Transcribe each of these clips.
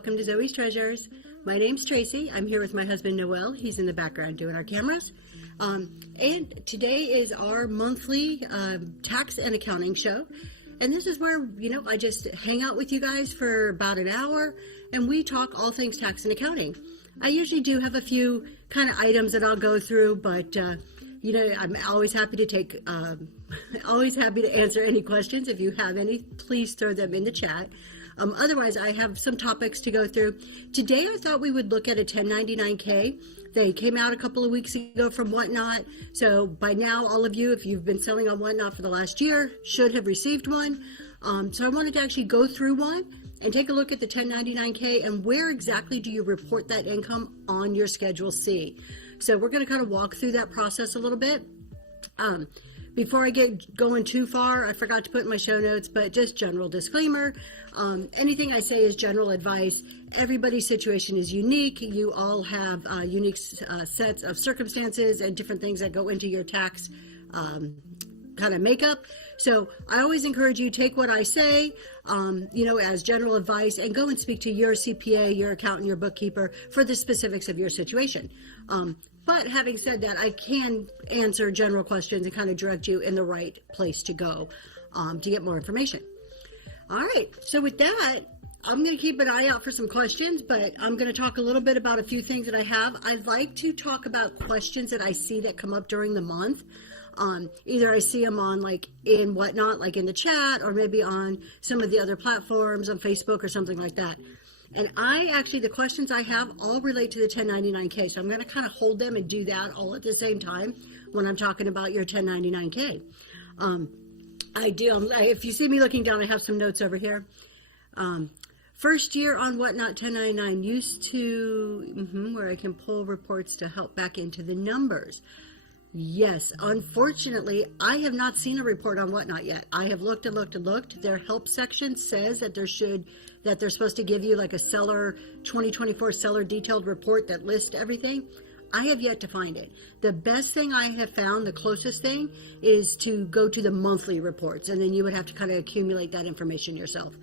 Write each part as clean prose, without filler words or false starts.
welcome to Zoe's Treasures. My name's Tracy. I'm here with my husband Noel. He's in the background doing our cameras. And today is our monthly tax and accounting show. And this is where, I just hang out with you guys for about an hour and we talk all things tax and accounting. I usually do have a few kind of items that I'll go through, but I'm always happy to always happy to answer any questions. If you have any, please throw them in the chat. Otherwise, I have some topics to go through. Today, I thought we would look at a 1099K. They came out a couple of weeks ago from Whatnot. So by now, all of you, if you've been selling on Whatnot for the last year, should have received one. So I wanted to actually go through one and take a look at the 1099K and where exactly do you report that income on your Schedule C. So we're going to kind of walk through that process a little bit. Before I get going too far, I forgot to put in my show notes, but just general disclaimer. Anything I say is general advice. Everybody's situation is unique. You all have unique sets of circumstances and different things that go into your tax kind of makeup. So I always encourage you, take what I say, as general advice and go and speak to your CPA, your accountant, your bookkeeper for the specifics of your situation. But having said that, I can answer general questions and kind of direct you in the right place to go to get more information. All right, so with that, I'm going to keep an eye out for some questions, but I'm going to talk a little bit about a few things that I have. I'd like to talk about questions that I see that come up during the month. Either I see them on in Whatnot, like in the chat, or maybe on some of the other platforms on Facebook or something like that. And the questions I have all relate to the 1099K. So I'm going to kind of hold them and do that all at the same time when I'm talking about your 1099K. If you see me looking down, I have some notes over here. First year on Whatnot 1099 used to, where I can pull reports to help back into the numbers. Yes, unfortunately, I have not seen a report on Whatnot yet. I have looked and looked and looked. Their help section says that they're supposed to give you like a 2024 seller detailed report that lists everything. I have yet to find it. The best thing I have found, the closest thing, is to go to the monthly reports, and then you would have to kind of accumulate that information yourself.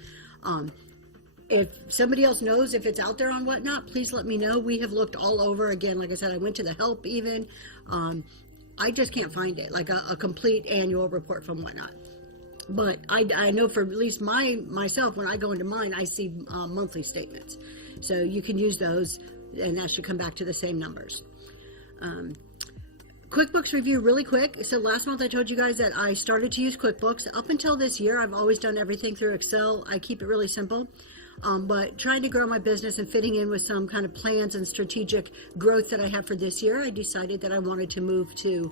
If somebody else knows if it's out there on Whatnot, please let me know. We have looked all over. Again, like I said, I went to the help even. I just can't find it, like a complete annual report from Whatnot. But I know for at least myself, when I go into mine, I see monthly statements. So you can use those, and that should come back to the same numbers. QuickBooks review really quick. So last month I told you guys that I started to use QuickBooks. Up until this year, I've always done everything through Excel. I keep it really simple. But trying to grow my business and fitting in with some kind of plans and strategic growth that I have for this year, I decided that I wanted to move to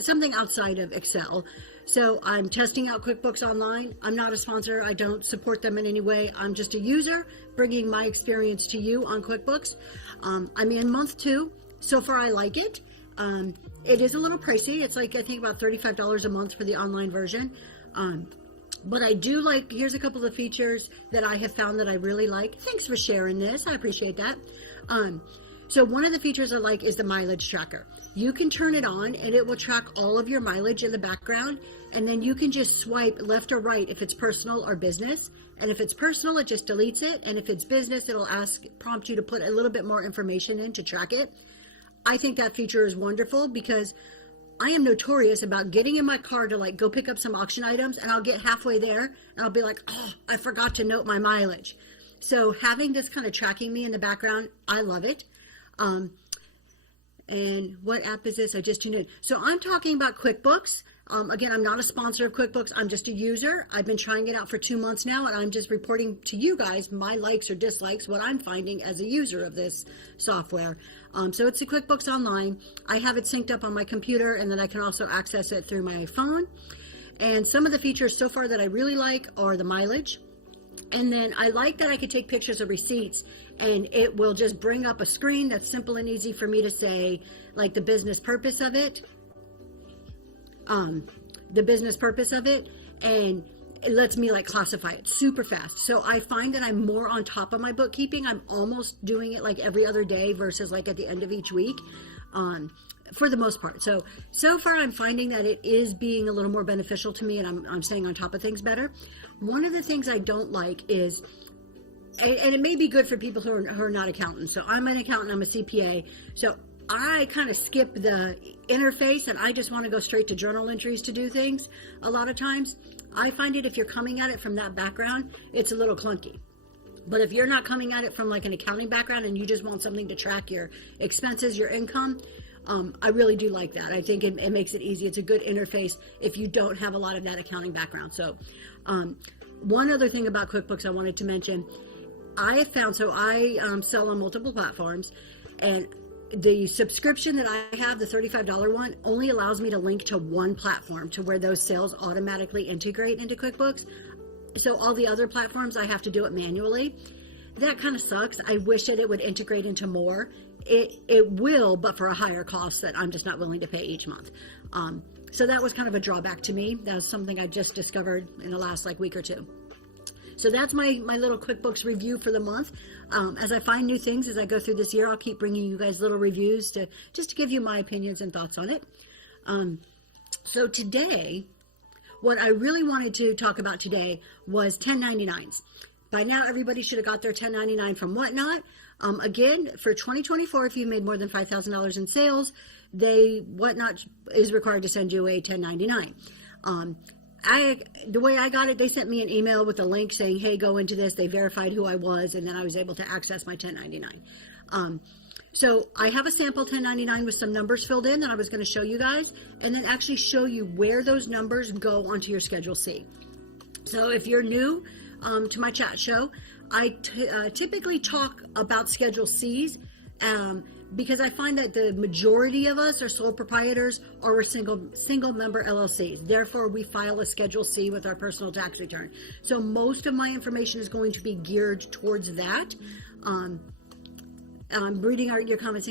something outside of Excel. So I'm testing out QuickBooks Online. I'm not a sponsor. I don't support them in any way. I'm just a user bringing my experience to you on QuickBooks. I'm in month 2. So far, I like it. It is a little pricey. It's I think about $35 a month for the online version. But I do here's a couple of features that I have found that I really like. Thanks for sharing this. I appreciate that. So one of the features I like is the mileage tracker. You can turn it on and it will track all of your mileage in the background. And then you can just swipe left or right if it's personal or business. And if it's personal, it just deletes it. And if it's business, it'll prompt you to put a little bit more information in to track it. I think that feature is wonderful because I am notorious about getting in my car to go pick up some auction items, and I'll get halfway there and I'll be like, oh, I forgot to note my mileage. So having this kind of tracking me in the background, I love it. And what app is this? I just tuned in. So I'm talking about QuickBooks. Again, I'm not a sponsor of QuickBooks. I'm just a user. I've been trying it out for 2 months now, and I'm just reporting to you guys my likes or dislikes, what I'm finding as a user of this software. So it's the QuickBooks Online. I have it synced up on my computer, and then I can also access it through my phone. And some of the features so far that I really like are the mileage. And then I like that I could take pictures of receipts, and it will just bring up a screen that's simple and easy for me to say, the business purpose of it. And it lets me classify it super fast. So I find that I'm more on top of my bookkeeping. I'm almost doing it every other day versus at the end of each week, for the most part. So far I'm finding that it is being a little more beneficial to me, and I'm staying on top of things better. One of the things I don't like is and it may be good for people who are not accountants. So I'm an accountant, I'm a CPA. So I kind of skip the interface and I just want to go straight to journal entries to do things. A lot of times I find it, if you're coming at it from that background, it's a little clunky. But if you're not coming at it from like an accounting background and you just want something to track your expenses, your income, I really do like that. I think it makes it easy. It's a good interface if you don't have a lot of that accounting background. So one other thing about QuickBooks I wanted to mention, I have found, so I sell on multiple platforms, and the subscription that I have, the $35 one, only allows me to link to one platform to where those sales automatically integrate into QuickBooks. So all the other platforms, I have to do it manually. That kind of sucks. I wish that it would integrate into more. It will, but for a higher cost that I'm just not willing to pay each month. So that was kind of a drawback to me. That was something I just discovered in the last week or two. So that's my little QuickBooks review for the month. As I find new things as I go through this year, I'll keep bringing you guys little reviews to give you my opinions and thoughts on it. So today, what I really wanted to talk about today was 1099s. By now, everybody should have got their 1099 from Whatnot. Again, for 2024, if you made more than $5,000 in sales, Whatnot is required to send you a 1099. The way I got it, they sent me an email with a link saying, hey, go into this. They verified who I was, and then I was able to access my 1099. So I have a sample 1099 with some numbers filled in that I was going to show you guys, and then actually show you where those numbers go onto your Schedule C. So if you're new to my chat show, I typically talk about Schedule Cs because I find that the majority of us are sole proprietors or we're single member LLCs. Therefore, we file a Schedule C with our personal tax return. So most of my information is going to be geared towards that. I'm reading your comments.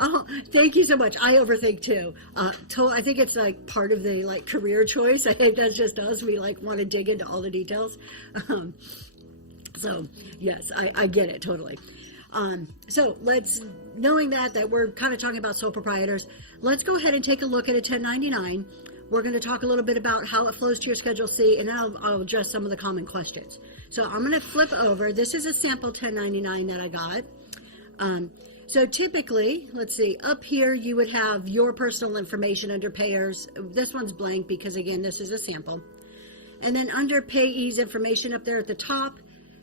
Oh, thank you so much. I overthink too. I think it's part of the career choice. I think that's just us. We want to dig into all the details. So yes, I get it totally. So knowing that we're kind of talking about sole proprietors, let's go ahead and take a look at a 1099. We're going to talk a little bit about how it flows to your Schedule C, and then I'll address some of the common questions. So I'm going to flip over. This is a sample 1099 that I got. So typically, let's see, up here you would have your personal information under payers. This one's blank because, again, this is a sample. And then under payees information up there at the top,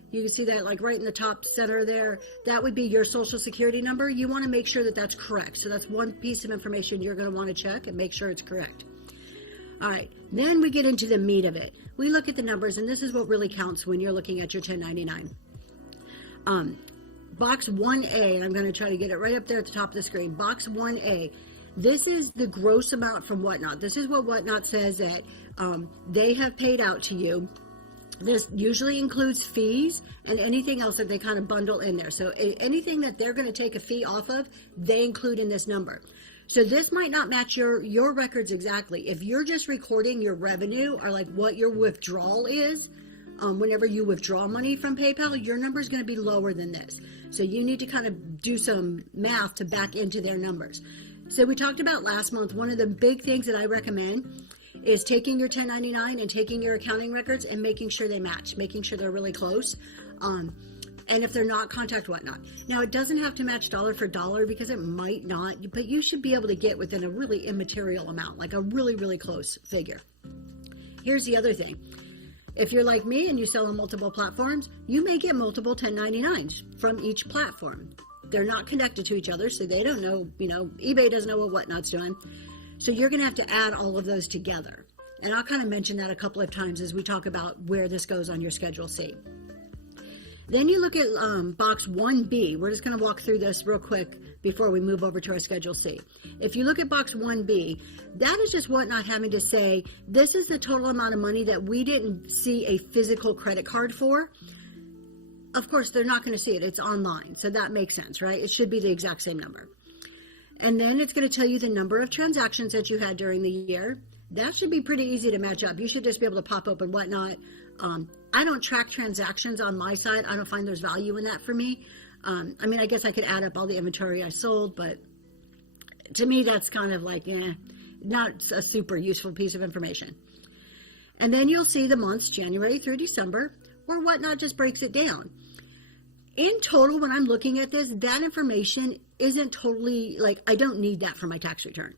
you can see that right in the top center there, that would be your social security number. You want to make sure that that's correct. So that's one piece of information you're going to want to check and make sure it's correct. All right, then we get into the meat of it. We look at the numbers, and this is what really counts when you're looking at your 1099. Box 1A, and I'm going to try to get it right up there at the top of the screen. Box 1A, this is the gross amount from Whatnot. This is what Whatnot says that they have paid out to you. This usually includes fees and anything else that they kind of bundle in there. So anything that they're going to take a fee off of, they include in this number. So this might not match your records exactly. If you're just recording your revenue or what your withdrawal is, whenever you withdraw money from PayPal, your number is going to be lower than this. So you need to kind of do some math to back into their numbers. So we talked about last month, one of the big things that I recommend is taking your 1099 and taking your accounting records and making sure they match, making sure they're really close. And if they're not, contact Whatnot. Now, it doesn't have to match dollar for dollar because it might not, but you should be able to get within a really immaterial amount, a really, really close figure. Here's the other thing. If you're like me and you sell on multiple platforms, you may get multiple 1099s from each platform. They're not connected to each other, so they don't know, eBay doesn't know what Whatnot's doing. So you're going to have to add all of those together. And I'll kind of mention that a couple of times as we talk about where this goes on your Schedule C. Then you look at box 1B. We're just going to walk through this real quick before we move over to our Schedule C. If you look at box 1B, that is just Whatnot having to say, this is the total amount of money that we didn't see a physical credit card for. Of course, they're not going to see it. It's online, so that makes sense, right? It should be the exact same number. And then it's going to tell you the number of transactions that you had during the year. That should be pretty easy to match up. You should just be able to pop open Whatnot. I don't track transactions on my side. I don't find there's value in that for me. I guess I could add up all the inventory I sold, but to me, that's kind of not a super useful piece of information. And then you'll see the months, January through December. or Whatnot just breaks it down. In total, when I'm looking at this, that information isn't totally, like, I don't need that for my tax return.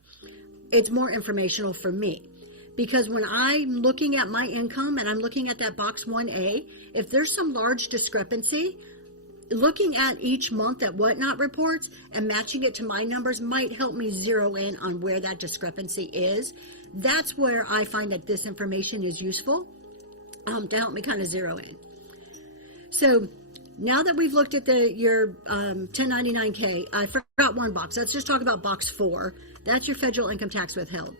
It's more informational for me. Because when I'm looking at my income and I'm looking at that box 1A, if there's some large discrepancy, looking at each month at Whatnot reports and matching it to my numbers might help me zero in on where that discrepancy is. That's where I find that this information is useful to help me kind of zero in. So now that we've looked at your 1099K, I forgot one box. Let's just talk about box 4. That's your federal income tax withheld.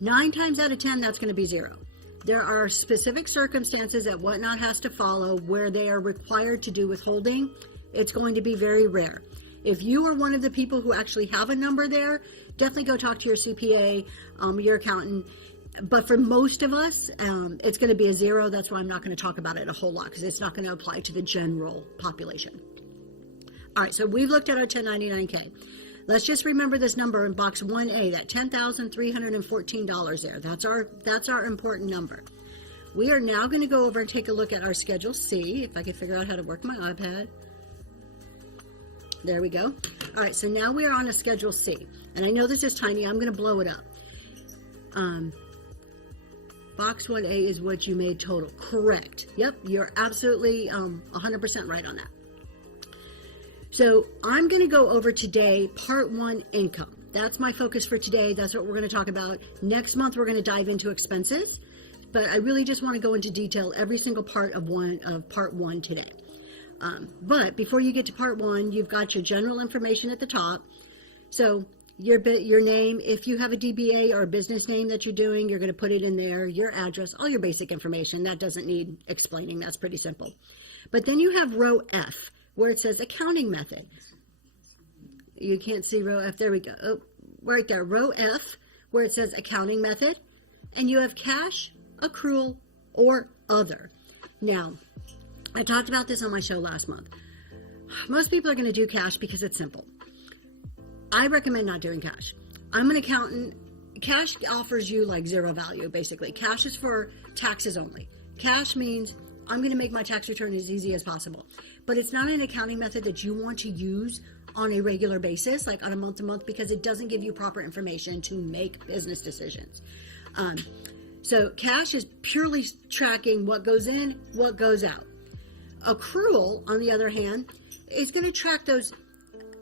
9 times out of 10, that's going to be 0. There are specific circumstances that Whatnot has to follow where they are required to do withholding. It's going to be very rare. If you are one of the people who actually have a number there, definitely go talk to your CPA, your accountant. But for most of us, it's going to be a 0. That's why I'm not going to talk about it a whole lot, because it's not going to apply to the general population. All right, so we've looked at our 1099K. Let's just remember this number in box 1A, that $10,314 there. That's our important number. We are now going to go over and take a look at our Schedule C, if I can figure out how to work my iPad. There we go. All right, so now we are on a Schedule C. And I know this is tiny. I'm going to blow it up. Box 1A is what you made total. Correct. Yep, you're absolutely 100% right on that. So I'm going to go over today Part 1 income. That's my focus for today. That's what we're going to talk about. Next month, we're going to dive into expenses. But I really just want to go into detail every single part of Part 1 today. But before you get to Part 1, you've got your general information at the top. So your name, if you have a DBA or a business name that you're doing, you're going to put it in there, your address, all your basic information. That doesn't need explaining. That's pretty simple. But then you have row F, where it says accounting method. You can't see row F. There we go. Oh, right there. Row F, where it says accounting method. And you have cash, accrual, or other. Now, I talked about this on my show last month. Most people are going to do cash because it's simple. I recommend not doing cash. I'm an accountant. Cash offers you like zero value, basically. Cash is for taxes only. Cash means I'm going to make my tax return as easy as possible. But it's not an accounting method that you want to use on a regular basis, like on a month-to-month, because it doesn't give you proper information to make business decisions. So cash is purely tracking what goes in, what goes out. Accrual, on the other hand, is going to track those,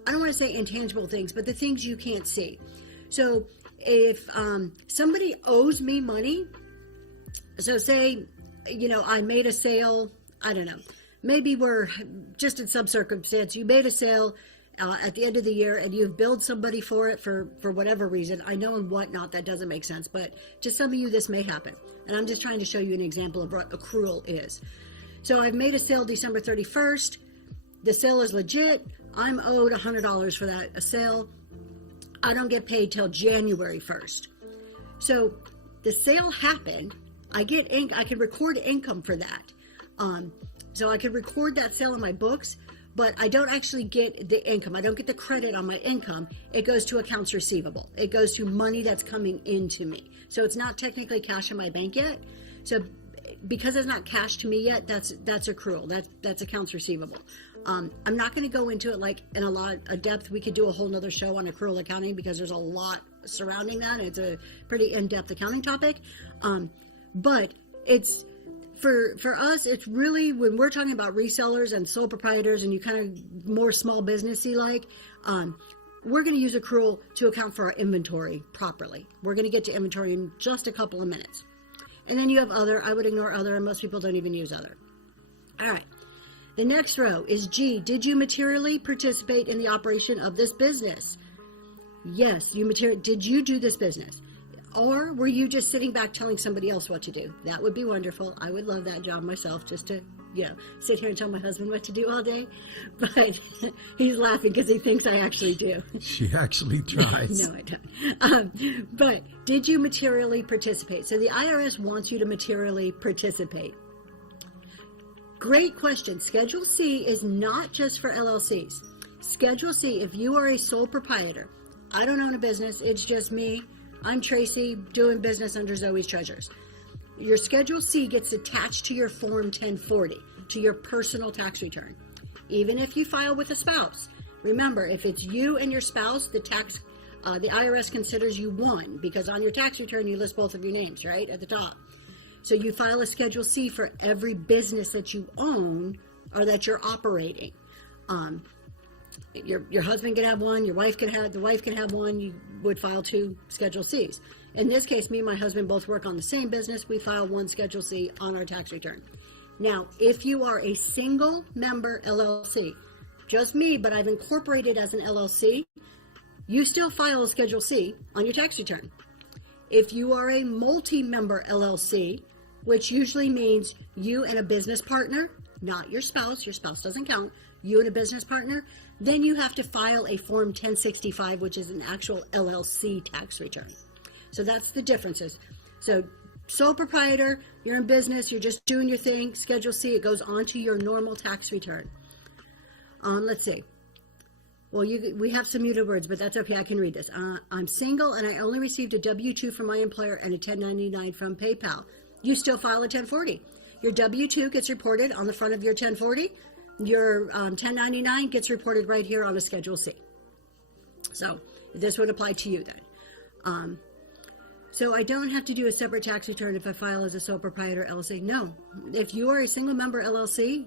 I don't want to say intangible things, but the things you can't see. So if somebody owes me money, so say, I made a sale, I don't know, maybe we're just in some circumstance, you made a sale at the end of the year and you've billed somebody for it for whatever reason. I know in Whatnot that doesn't make sense, but to some of you this may happen. And I'm just trying to show you an example of what accrual is. So I've made a sale December 31st. The sale is legit. I'm owed $100 for that sale. I don't get paid till January 1st. So the sale happened. I can record income for that. So I can record that sale in my books, but I don't actually get the income. I don't get the credit on my income. It goes to accounts receivable. It goes to money that's coming into me. So it's not technically cash in my bank yet. So because it's not cash to me yet, that's accrual. That's accounts receivable. I'm not going to go into it like in a lot of depth. We could do a whole nother show on accrual accounting because there's a lot surrounding that. It's a pretty in-depth accounting topic. But it's for us, it's really when we're talking about resellers and sole proprietors and you kind of more small businessy like, we're going to use accrual to account for our inventory properly. We're going to get to inventory in just a couple of minutes. And then you have other. I would ignore other, and most people don't even use other. All right. The next row is G. Did you materially participate in the operation of this business? Yes, did you do this business? Or were you just sitting back telling somebody else what to do? That would be wonderful. I would love that job myself, just to, sit here and tell my husband what to do all day. But he's laughing because he thinks I actually do. She actually tries. No, I don't. But did you materially participate? So the IRS wants you to materially participate. Great question. Schedule C is not just for LLCs. Schedule C, if you are a sole proprietor, I don't own a business, it's just me. I'm Tracy doing business under Zoe's Treasures. Your Schedule C gets attached to your Form 1040, to your personal tax return. Even if you file with a spouse. Remember, if it's you and your spouse, the IRS considers you one, because on your tax return you list both of your names, right, at the top. So you file a Schedule C for every business that you own or that you're operating. Your husband can have one, the wife can have one. You would file 2 Schedule Cs. In this case, me and my husband both work on the same business. We file 1 Schedule C on our tax return. Now, if you are a single member LLC, just me, but I've incorporated as an LLC, you still file a Schedule C on your tax return. If you are a multi-member LLC, which usually means you and a business partner, not your spouse doesn't count, you and a business partner, then you have to file a Form 1065, which is an actual LLC tax return. So that's the differences. So sole proprietor, you're in business, you're just doing your thing, Schedule C, it goes onto your normal tax return. Let's see. Well, we have some muted words, but that's okay. I can read this. I'm single and I only received a W-2 from my employer and a 1099 from PayPal. You still file a 1040. Your W-2 gets reported on the front of your 1040. Your 1099 gets reported right here on a Schedule C. So this would apply to you then. So I don't have to do a separate tax return if I file as a sole proprietor LLC. No. If you are a single member LLC,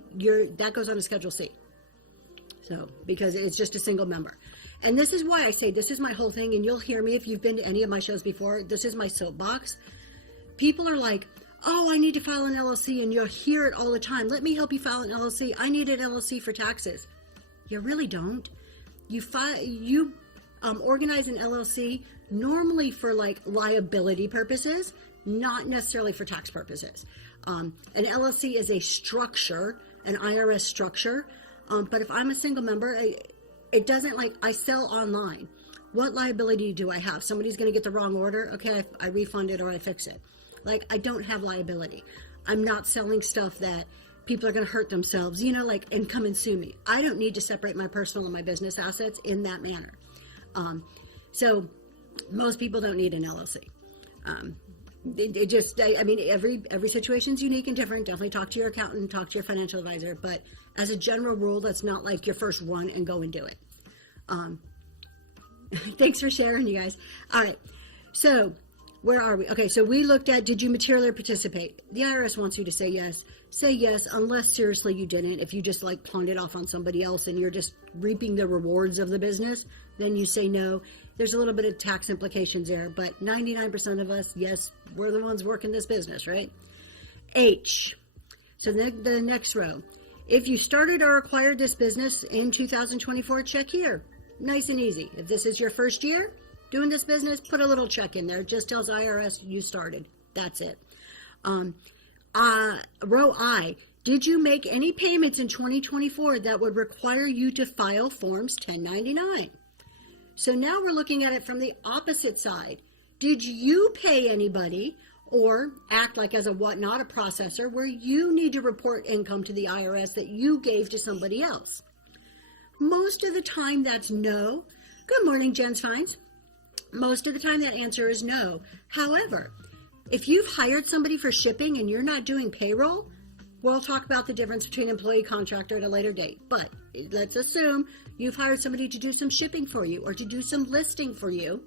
that goes on a Schedule C. So, because it's just a single member. And this is why I say this is my whole thing, and you'll hear me if you've been to any of my shows before. This is my soapbox. People are like, oh, I need to file an LLC, and you'll hear it all the time. Let me help you file an LLC. I need an LLC for taxes. You really don't. You organize an LLC normally for like liability purposes, not necessarily for tax purposes. An LLC is a structure, an IRS structure. But if I'm a single member, it doesn't, like, I sell online. What liability do I have? Somebody's going to get the wrong order. Okay, I refund it or I fix it. Like, I don't have liability. I'm not selling stuff that people are going to hurt themselves, and come and sue me. I don't need to separate my personal and my business assets in that manner. So most people don't need an LLC. Every situation's unique and different. Definitely talk to your accountant, talk to your financial advisor, but as a general rule, that's not like your first run and go and do it. Thanks for sharing, you guys. All right, so where are we? Okay, so we looked at, did you materially participate? The IRS wants you to say yes. Say yes, unless seriously you didn't. If you just like pawned it off on somebody else and you're just reaping the rewards of the business, then you say no. There's a little bit of tax implications there, but 99% of us, yes, we're the ones working this business, right? H. So the next row. If you started or acquired this business in 2024, check here. Nice and easy. If this is your first year doing this business, put a little check in there. It just tells IRS you started. That's it. Row I. Did you make any payments in 2024 that would require you to file Forms 1099? So now we're looking at it from the opposite side. Did you pay anybody or act like as a whatnot, a processor, where you need to report income to the IRS that you gave to somebody else? Most of the time that's no. Good morning, Jen's Finds. Most of the time that answer is no. However, if you've hired somebody for shipping and you're not doing payroll, we'll talk about the difference between employee contractor at a later date. But let's assume you've hired somebody to do some shipping for you or to do some listing for you,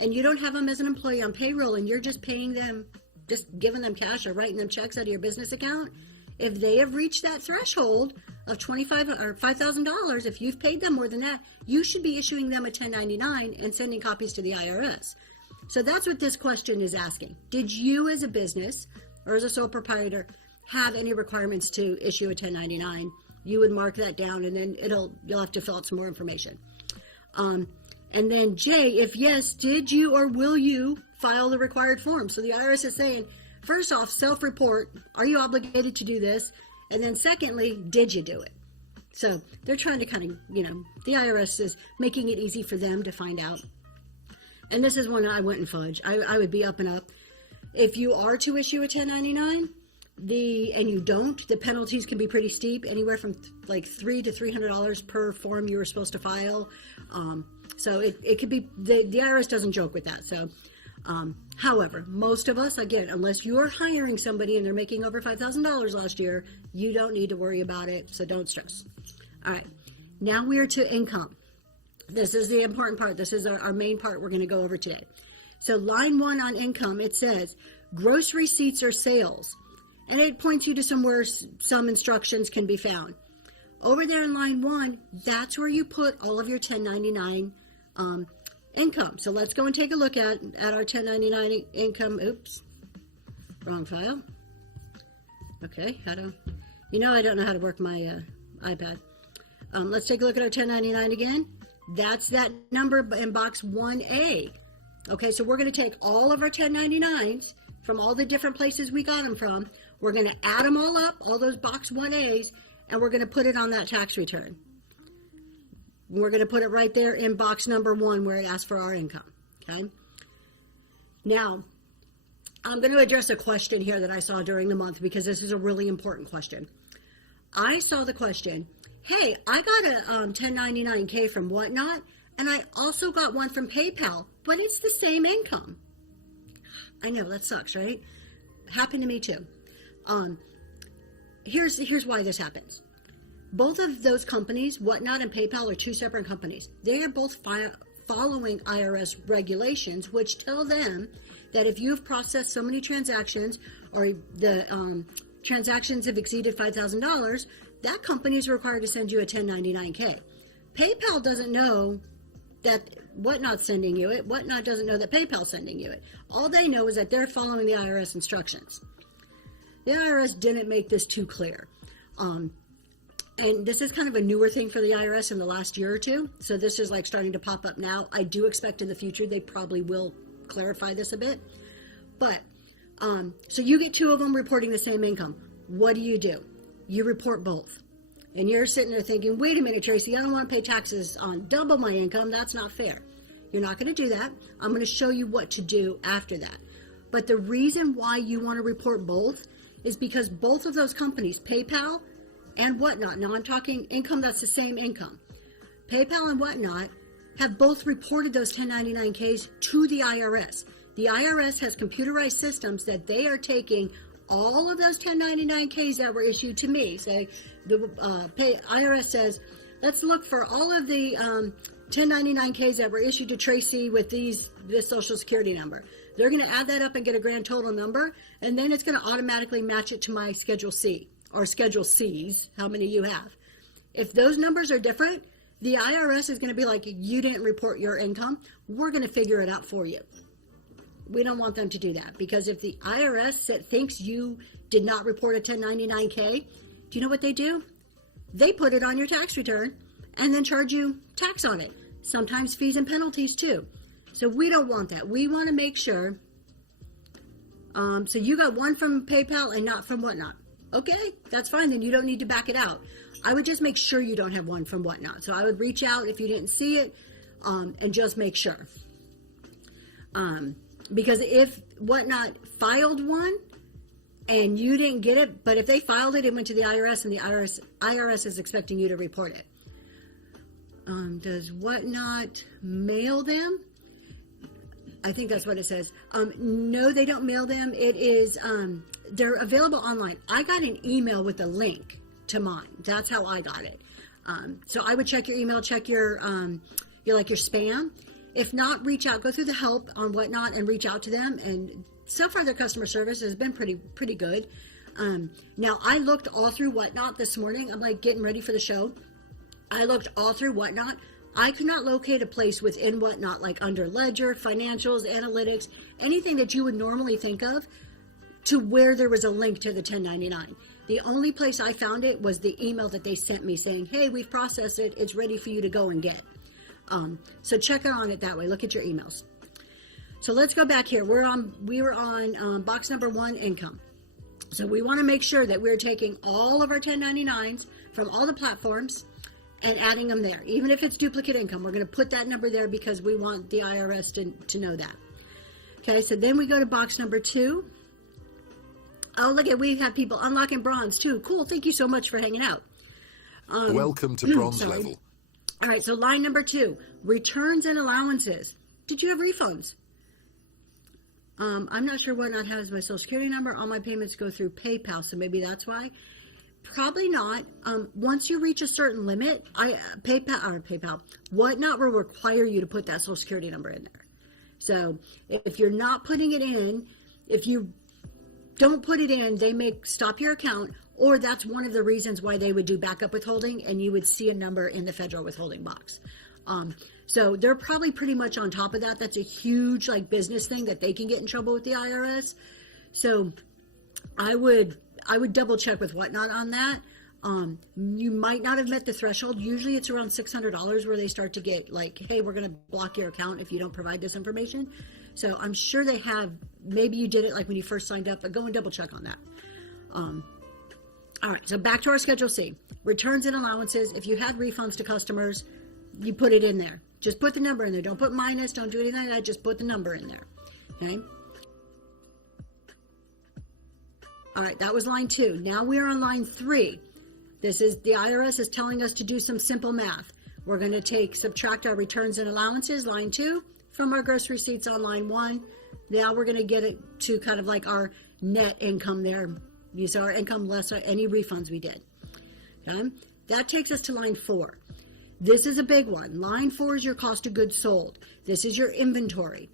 and you don't have them as an employee on payroll and you're just paying them, just giving them cash or writing them checks out of your business account. If they have reached that threshold of $25,000 or $5,000, if you've paid them more than that, you should be issuing them a 1099 and sending copies to the IRS. So that's what this question is asking. Did you as a business or as a sole proprietor have any requirements to issue a 1099? You would mark that down, and then you'll have to fill out some more information. And then J, if yes, did you or will you file the required form? So the IRS is saying, first off, self-report, are you obligated to do this? And then secondly, did you do it? So they're trying to kind of, the IRS is making it easy for them to find out. And this is one I wouldn't fudge. I would be up and up. If you are to issue a 1099, and you don't, the penalties can be pretty steep, anywhere from like $300 to $300 per form you were supposed to file. So it could be, the IRS doesn't joke with that. So However, most of us, again, unless you're hiring somebody and they're making over $5,000 last year, you don't need to worry about it, so don't stress. All right, now we are to income. This is the important part. This is our main part we're going to go over today. So line 1 on income, it says gross receipts or sales, and it points you to somewhere some instructions can be found. Over there in line 1, that's where you put all of your 1099 income. So let's go and take a look at our 1099 income. Oops, wrong file. Okay, I don't know how to work my iPad. Let's take a look at our 1099 again. That's that number in box 1A. Okay, so we're going to take all of our 1099s from all the different places we got them from. We're going to add them all up, all those box 1As, and we're going to put it on that tax return. We're going to put it right there in box number 1 where it asks for our income. Okay. Now, I'm going to address a question here that I saw during the month because this is a really important question. I saw the question, hey, I got a 1099K from Whatnot, and I also got one from PayPal, but it's the same income. I know, that sucks, right? Happened to me too. Here's why this happens. Both of those companies, Whatnot and PayPal, are 2 separate companies. They are both following IRS regulations, which tell them that if you've processed so many transactions or the transactions have exceeded $5,000, that company is required to send you a 1099K. PayPal doesn't know that Whatnot's sending you it. Whatnot doesn't know that PayPal's sending you it. All they know is that they're following the IRS instructions. The IRS didn't make this too clear. And this is kind of a newer thing for the IRS in the last year or two. So this is like starting to pop up now. I do expect in the future they probably will clarify this a bit. But, so you get 2 of them reporting the same income. What do? You report both. And you're sitting there thinking, wait a minute, Tracy, I don't want to pay taxes on double my income. That's not fair. You're not going to do that. I'm going to show you what to do after that. But the reason why you want to report both is because both of those companies, PayPal and Whatnot, now I'm talking income that's the same income, PayPal and Whatnot have both reported those 1099Ks to the IRS. The IRS has computerized systems that they are taking all of those 1099Ks that were issued to me. Say the IRS says, let's look for all of the 1099Ks that were issued to Tracy with this Social Security number. They're going to add that up and get a grand total number, and then it's going to automatically match it to my Schedule C or Schedule Cs, how many you have. If those numbers are different, the IRS is going to be like, you didn't report your income. We're going to figure it out for you. We don't want them to do that, because if the IRS thinks you did not report a 1099K, do you know what they do? They put it on your tax return and then charge you tax on it. Sometimes fees and penalties too. So we don't want that. We want to make sure. So you got one from PayPal and not from Whatnot. Okay, that's fine. Then you don't need to back it out. I would just make sure you don't have one from Whatnot. So I would reach out if you didn't see it, and just make sure. Because if Whatnot filed one and you didn't get it, but if they filed it, it went to the IRS, and the IRS is expecting you to report it. Does Whatnot mail them? I think that's what it says. No, they don't mail them. It is, they're available online. I got an email with a link to mine. That's how I got it. So I would check your email, check your spam. If not, reach out, go through the help on Whatnot and reach out to them. And so far their customer service has been pretty good. Now I looked all through Whatnot this morning. I'm like getting ready for the show. I looked all through Whatnot. I could not locate a place within Whatnot, like under Ledger, financials, analytics, anything that you would normally think of, to where there was a link to the 1099. The only place I found it was the email that they sent me saying, hey, we've processed it. It's ready for you to go and get. So check on it that way. Look at your emails. So let's go back here. We were on box number 1, income. So we want to make sure that we're taking all of our 1099s from all the platforms and adding them there. Even if it's duplicate income, we're going to put that number there because we want the IRS to know that. Okay, so then we go to box number 2. Oh, look at, we have people unlocking bronze too. Cool, thank you so much for hanging out. Welcome to bronze level. All right, so line number 2, returns and allowances. Did you have refunds? I'm not sure Whatnot has my social security number. All my payments go through PayPal, so maybe that's why. Probably not. Once you reach a certain limit, PayPal, Whatnot will require you to put that social security number in there. So if you're not putting it in, if you don't put it in, they may stop your account, or that's one of the reasons why they would do backup withholding, and you would see a number in the federal withholding box. So they're probably pretty much on top of that. That's a huge business thing that they can get in trouble with the IRS. So I would double check with Whatnot on that. You might not have met the threshold. Usually it's around $600 where they start to get hey, we're going to block your account if you don't provide this information. So I'm sure they have, maybe you did it when you first signed up, but go and double check on that. All right, so back to our Schedule C. Returns and allowances. If you had refunds to customers, you put it in there. Just put the number in there. Don't put minus, don't do anything like that. Just put the number in there. Okay? All right, that was line 2. Now we're on line 3. This is the IRS is telling us to do some simple math. We're going to subtract our returns and allowances, line 2, from our gross receipts on line 1. Now we're going to get it to kind of our net income there. You saw our income less any refunds we did. Okay? That takes us to line 4. This is a big one. Line 4 is your cost of goods sold. This is your inventory.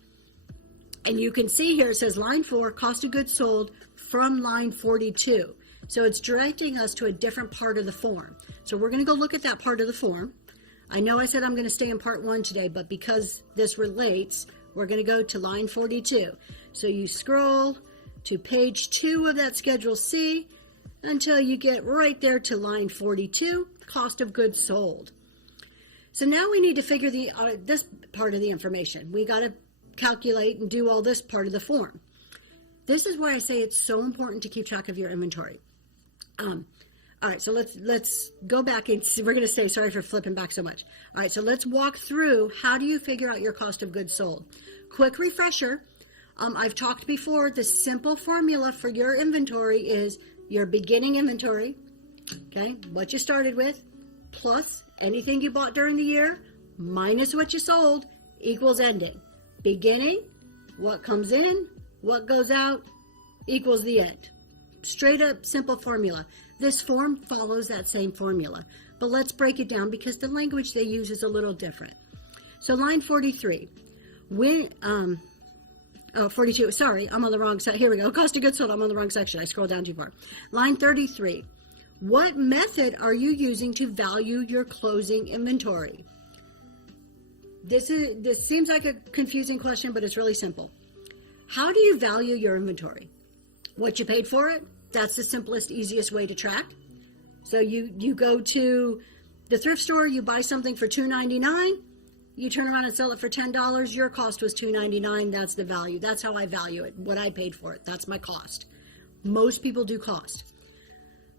And you can see here it says line 4, cost of goods sold from line 42. So it's directing us to a different part of the form. So we're going to go look at that part of the form. I know I said I'm going to stay in part 1 today, but because this relates, we're going to go to line 42. So you scroll to page 2 of that Schedule C until you get right there to line 42, cost of goods sold. So now we need to figure this part of the information. We got to calculate and do all this part of the form. This is why I say it's so important to keep track of your inventory. All right, so let's go back and see. We're going to say, sorry for flipping back so much. All right, so let's walk through how do you figure out your cost of goods sold. Quick refresher. I've talked before, the simple formula for your inventory is your beginning inventory, okay, what you started with, plus anything you bought during the year, minus what you sold, equals ending. Beginning, what comes in, what goes out, equals the end. Straight up, simple formula. This form follows that same formula, but let's break it down because the language they use is a little different. So line 43, 42, sorry, I'm on the wrong side. Here we go. Cost of goods sold, I'm on the wrong section. I scrolled down too far. Line 33, what method are you using to value your closing inventory? This seems like a confusing question, but it's really simple. How do you value your inventory? What you paid for it? That's the simplest, easiest way to track. So you go to the thrift store, you buy something for $2.99, you turn around and sell it for $10, your cost was $2.99, that's the value. That's how I value it, what I paid for it. That's my cost. Most people do cost.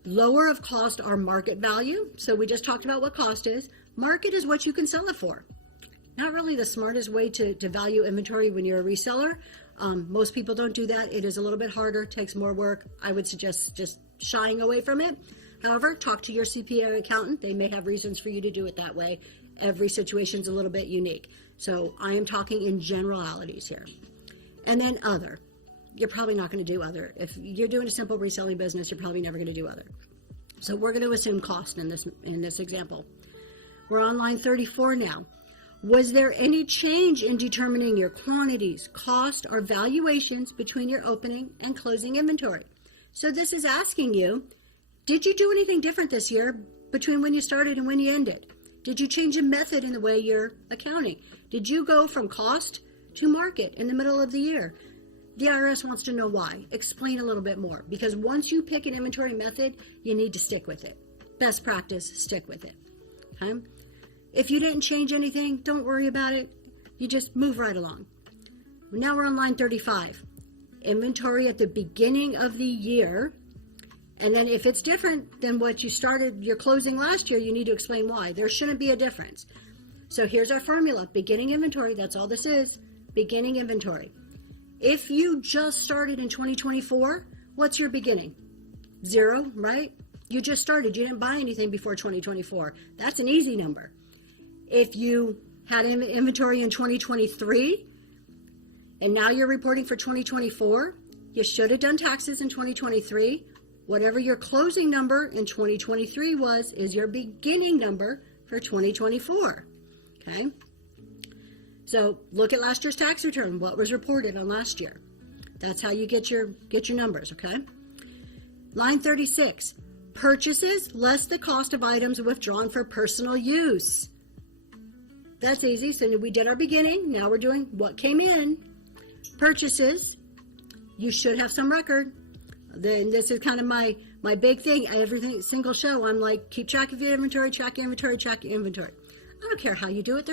Lower of cost are market value. So we just talked about what cost is. Market is what you can sell it for. Not really the smartest way to value inventory when you're a reseller. Most people don't do that. It is a little bit harder, takes more work. I would suggest just shying away from it. However, talk to your CPA or accountant. They may have reasons for you to do it that way. Every situation is a little bit unique. So I am talking in generalities here. And then other. You're probably not going to do other. If you're doing a simple reselling business, you're probably never going to do other. So we're going to assume cost in this example. We're on line 34 now. Was there any change in determining your quantities, cost, or valuations between your opening and closing inventory? So this is asking you, did you do anything different this year between when you started and when you ended? Did you change a method in the way you're accounting? Did you go from cost to market in the middle of the year? The IRS wants to know why. Explain a little bit more. Because once you pick an inventory method, you need to stick with it. Best practice, stick with it. Okay? If you didn't change anything, don't worry about it. You just move right along. Now we're on line 35. Inventory at the beginning of the year. And then if it's different than what you started your closing last year, you need to explain why. There shouldn't be a difference. So here's our formula. Beginning inventory, that's all this is. Beginning inventory. If you just started in 2024, what's your beginning? 0, right? You just started. You didn't buy anything before 2024. That's an easy number. If you had inventory in 2023 and now you're reporting for 2024. You should have done taxes in 2023. Whatever your closing number in 2023 was is your beginning number for 2024. Okay? So look at last year's tax return. What was reported on last year? That's how you get your numbers, okay? Line 36, purchases less the cost of items withdrawn for personal use. That's easy. So we did our beginning. Now we're doing what came in. Purchases, you should have some record. Then this is kind of my big thing. Every single show, I'm like, keep track of your inventory, track your inventory, track your inventory. I don't care how you do it.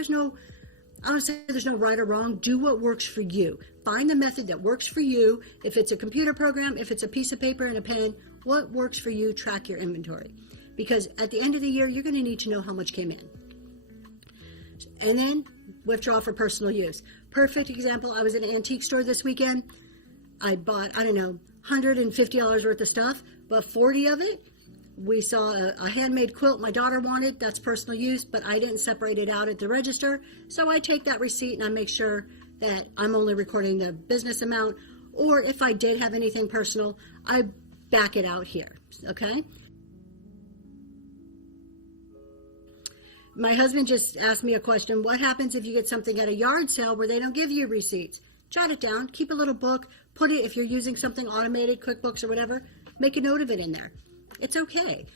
I don't say there's no right or wrong. Do what works for you. Find the method that works for you. If it's a computer program, if it's a piece of paper and a pen, what works for you, track your inventory. Because at the end of the year, you're going to need to know how much came in. And then withdraw for personal use. Perfect example, I was in an antique store this weekend. I bought, $150 worth of stuff, but 40 of it, we saw a handmade quilt my daughter wanted. That's personal use, but I didn't separate it out at the register. So I take that receipt and I make sure that I'm only recording the business amount. Or if I did have anything personal, I back it out here, okay? My husband just asked me a question. What happens if you get something at a yard sale where they don't give you receipts? Jot it down, keep a little book, put it, if you're using something automated, QuickBooks or whatever, make a note of it in there. It's okay.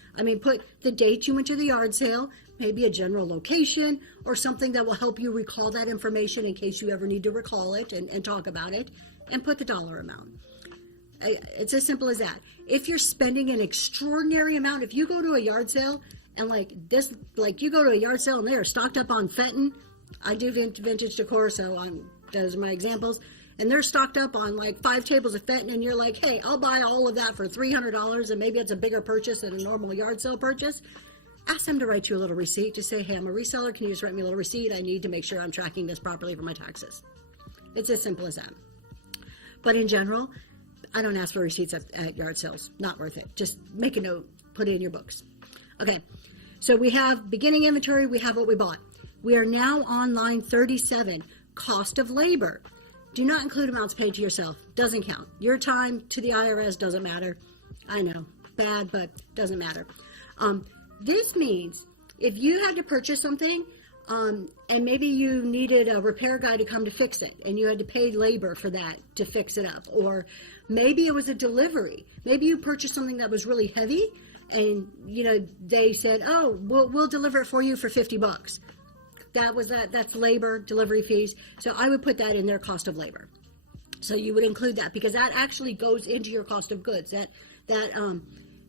Put the date you went to the yard sale, maybe a general location or something that will help you recall that information in case you ever need to recall it and talk about it, and put the dollar amount. It's as simple as that. If you're spending an extraordinary amount, if you go to a yard sale and you go to a yard sale and they're stocked up on Fenton, I do vintage decor, so those are my examples. And they're stocked up on 5 tables of Fenton, and you're like, hey, I'll buy all of that for $300, and maybe it's a bigger purchase than a normal yard sale purchase. Ask them to write you a little receipt. Just say, hey, I'm a reseller. Can you just write me a little receipt? I need to make sure I'm tracking this properly for my taxes. It's as simple as that. But in general, I don't ask for receipts at yard sales. Not worth it. Just make a note. Put it in your books. Okay, so we have beginning inventory. We have what we bought. We are now on line 37, cost of labor. Do not include amounts paid to yourself. Doesn't count. Your time to the IRS doesn't matter. I know, bad, but doesn't matter. This means if you had to purchase something and maybe you needed a repair guy to come to fix it and you had to pay labor for that to fix it up, or maybe it was a delivery. Maybe you purchased something that was really heavy and, they said, oh, we'll deliver it for you for $50. That's labor, delivery fees. So I would put that in their cost of labor. So you would include that because that actually goes into your cost of goods. That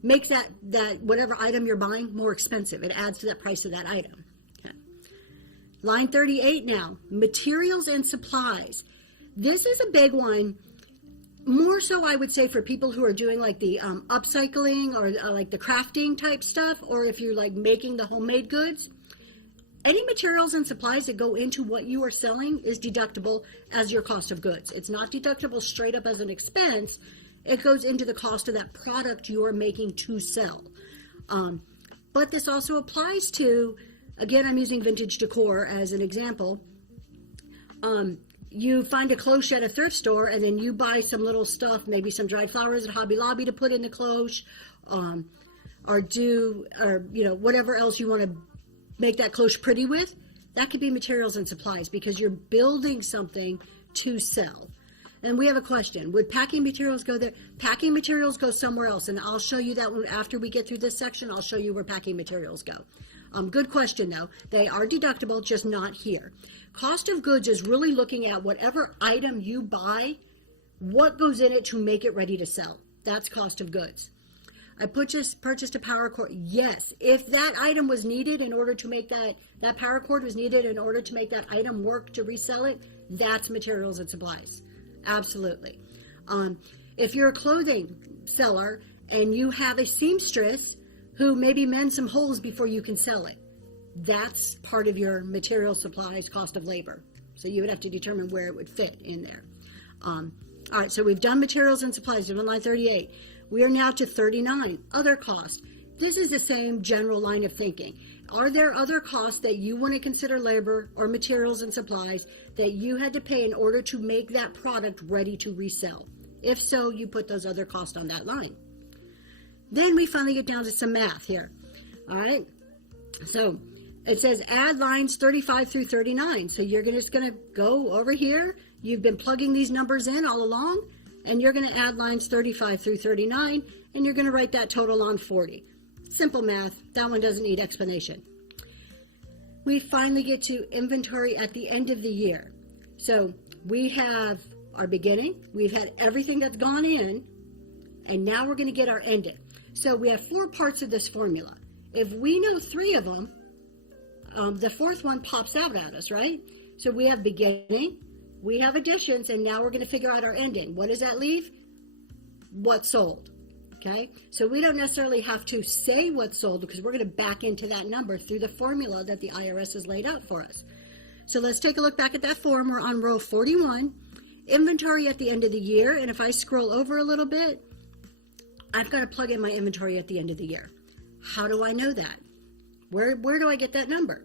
makes that whatever item you're buying more expensive. It adds to that price of that item. Okay. Line 38 now, materials and supplies. This is a big one. More so, I would say, for people who are doing the upcycling or the crafting type stuff, or if you're making the homemade goods. Any materials and supplies that go into what you are selling is deductible as your cost of goods. It's not deductible straight up as an expense. It goes into the cost of that product you are making to sell. But this also applies to, again, I'm using vintage decor as an example. You find a cloche at a thrift store and then you buy some little stuff, maybe some dried flowers at Hobby Lobby to put in the cloche, or whatever else you want to make that cloche pretty with. That could be materials and supplies because you're building something to sell. And we have a question. Would packing materials go there? Packing materials go somewhere else, and I'll show you that after we get through this section. I'll show you where packing materials go. Good question, though. They are deductible, just not here. Cost of goods is really looking at whatever item you buy, what goes in it to make it ready to sell. That's cost of goods. I purchased a power cord. Yes, if that item was needed in order to make that power cord was needed in order to make that item work to resell it, that's materials and supplies. Absolutely. If you're a clothing seller and you have a seamstress who maybe mends some holes before you can sell it, that's part of your material supplies cost of labor. So you would have to determine where it would fit in there. All right, so we've done materials and supplies. We're on line 38. We are now to 39, other costs. This is the same general line of thinking. Are there other costs that you want to consider, labor or materials and supplies, that you had to pay in order to make that product ready to resell? If so, you put those other costs on that line. Then we finally get down to some math here. All right. So it says add lines 35 through 39. So you're just going to go over here. You've been plugging these numbers in all along, and you're going to add lines 35 through 39, and you're going to write that total on 40. Simple math. That one doesn't need explanation. We finally get to inventory at the end of the year. So we have our beginning. We've had everything that's gone in, and now we're going to get our ending. So we have 4 parts of this formula. If we know 3 of them, the 4th one pops out at us, right? So we have beginning, we have additions, and now we're going to figure out our ending. What does that leave? What sold. Okay, so we don't necessarily have to say what's sold because we're going to back into that number through the formula that the IRS has laid out for us. So let's take a look back at that form. We're on row 41, inventory at the end of the year. And if I scroll over a little bit, I've got to plug in my inventory at the end of the year. How do I know that? Where do I get that number?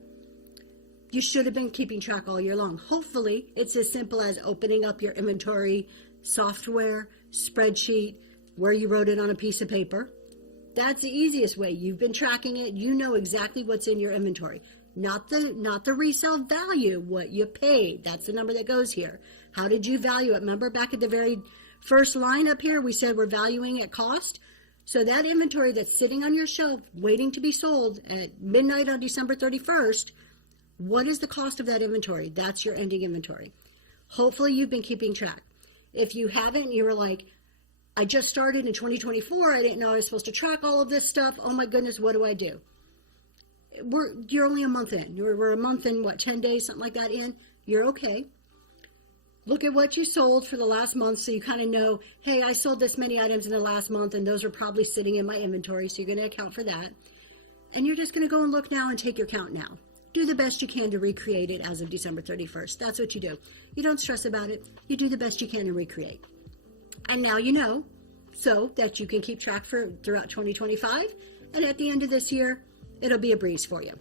You should have been keeping track all year long. Hopefully, it's as simple as opening up your inventory software, spreadsheet, where you wrote it on a piece of paper. That's the easiest way. You've been tracking it. You know exactly what's in your inventory. Not the resale value, what you paid. That's the number that goes here. How did you value it? Remember back at the very first line up here, we said we're valuing at cost. So that inventory that's sitting on your shelf waiting to be sold at midnight on December 31st, what is the cost of that inventory? That's your ending inventory. Hopefully you've been keeping track. If you haven't, you were like, I just started in 2024. I didn't know I was supposed to track all of this stuff. Oh my goodness, what do I do? You're only a month in. We're a month in, 10 days, something like that in. You're okay. Look at what you sold for the last month so you kind of know, hey, I sold this many items in the last month and those are probably sitting in my inventory, so you're going to account for that. And you're just going to go and look now and take your count now. Do the best you can to recreate it as of December 31st. That's what you do. You don't stress about it. You do the best you can to recreate. And now you know, so that you can keep track throughout 2025. And at the end of this year, it'll be a breeze for you.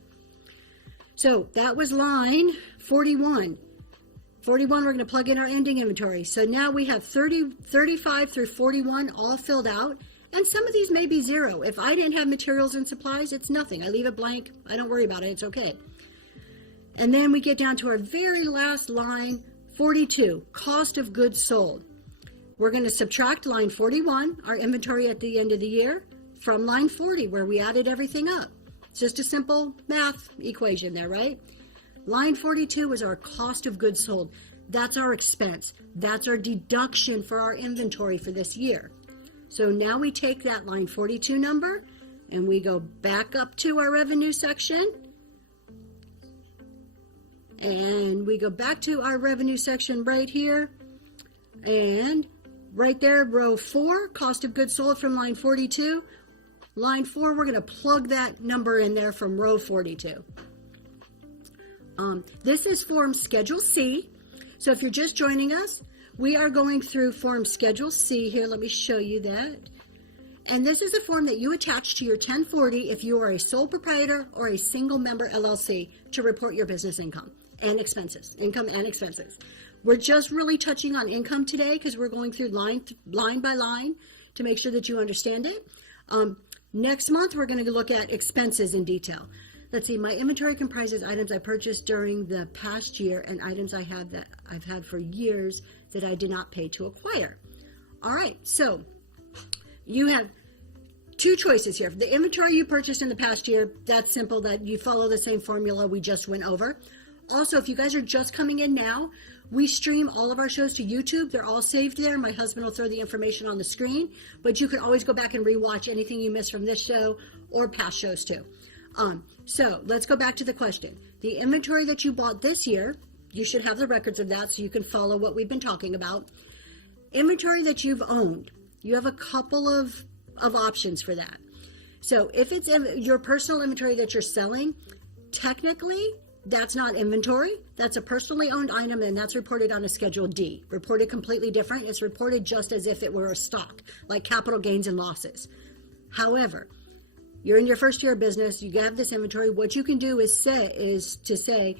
So that was line 41. 41, we're going to plug in our ending inventory. So now we have 35 through 41 all filled out. And some of these may be 0. If I didn't have materials and supplies, it's nothing. I leave it blank. I don't worry about it. It's okay. And then we get down to our very last line, 42, cost of goods sold. We're going to subtract line 41, our inventory at the end of the year, from line 40, where we added everything up. It's just a simple math equation there, right? Line 42 is our cost of goods sold. That's our expense. That's our deduction for our inventory for this year. So now we take that line 42 number and we go back up to our revenue section. And we go back to our revenue section right here. And right there, row 4, cost of goods sold from line 42. Line 4, we're going to plug that number in there from row 42. This is form Schedule C. So if you're just joining us, we are going through form Schedule C here. Let me show you that. And this is a form that you attach to your 1040 if you are a sole proprietor or a single member LLC to report your business income and expenses. We're just really touching on income today because we're going through line by line to make sure that you understand it. Next month, we're going to look at expenses in detail. Let's see, my inventory comprises items I purchased during the past year and items I've had for years that I did not pay to acquire. All right, so you have 2 choices here. The inventory you purchased in the past year, that's simple, that you follow the same formula we just went over. Also, if you guys are just coming in now, we stream all of our shows to YouTube. They're all saved there. My husband will throw the information on the screen, but you can always go back and rewatch anything you missed from this show or past shows too. So let's go back to the question. The inventory that you bought this year, you should have the records of that so you can follow what we've been talking about. Inventory that you've owned, you have a couple of options for that. So if it's your personal inventory that you're selling, technically that's not inventory. That's a personally owned item, and that's reported on a Schedule D. Reported completely different. It's reported just as if it were a stock, like capital gains and losses. However, you're in your first year of business, you have this inventory. What you can do is to say,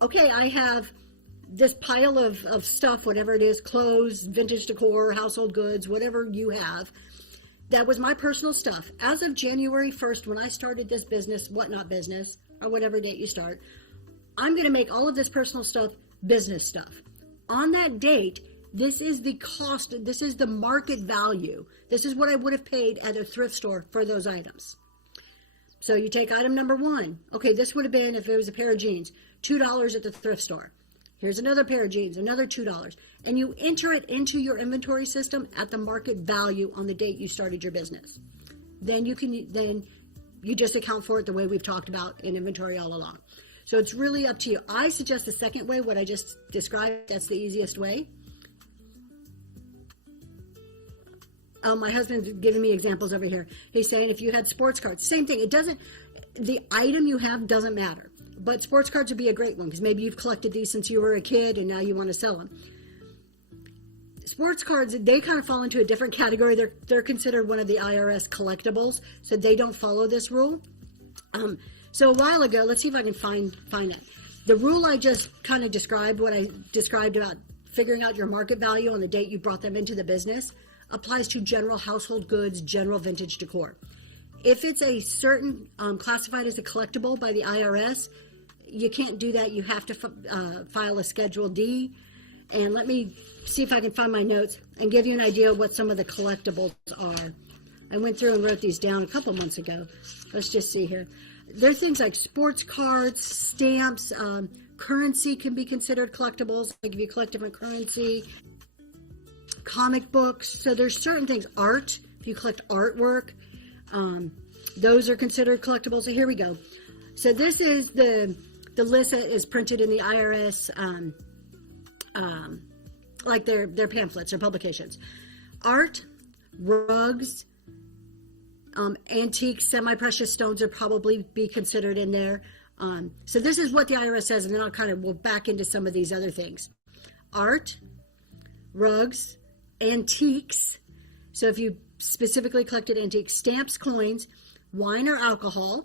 okay, I have this pile of stuff, whatever it is, clothes, vintage decor, household goods, whatever you have. That was my personal stuff. As of January 1st, when I started this business, whatnot business, or whatever date you start, I'm going to make all of this personal stuff business stuff. On that date, this is the cost, this is the market value. This is what I would have paid at a thrift store for those items. So you take item number 1. Okay, this would have been, if it was a pair of jeans, $2 at the thrift store. Here's another pair of jeans, another $2. And you enter it into your inventory system at the market value on the date you started your business. Then you just account for it the way we've talked about in inventory all along. So it's really up to you. I suggest the second way, what I just described. That's the easiest way. My husband's giving me examples over here. He's saying if you had sports cards, same thing. The item you have doesn't matter. But sports cards would be a great one because maybe you've collected these since you were a kid and now you want to sell them. Sports cards, they kind of fall into a different category. They're considered one of the IRS collectibles, so they don't follow this rule. So a while ago, let's see if I can find it. The rule I just kind of described, what I described about figuring out your market value on the date you brought them into the business, applies to general household goods, general vintage decor. If it's a certain classified as a collectible by the IRS, you can't do that. You have to file a Schedule D. And let me see if I can find my notes and give you an idea of what some of the collectibles are. I went through and wrote these down a couple months ago. Let's just see here. There's things like sports cards, stamps, currency can be considered collectibles. Like if you collect different currency, comic books. So there's certain things. Art, if you collect artwork, those are considered collectibles. So here we go. So this is the list that is printed in the IRS, like their pamphlets or publications. Art, rugs, antiques, semi-precious stones are probably be considered in there. So this is what the IRS says, and then we'll back into some of these other things. Art, rugs, antiques. So if you specifically collected antiques, stamps, coins, wine or alcohol,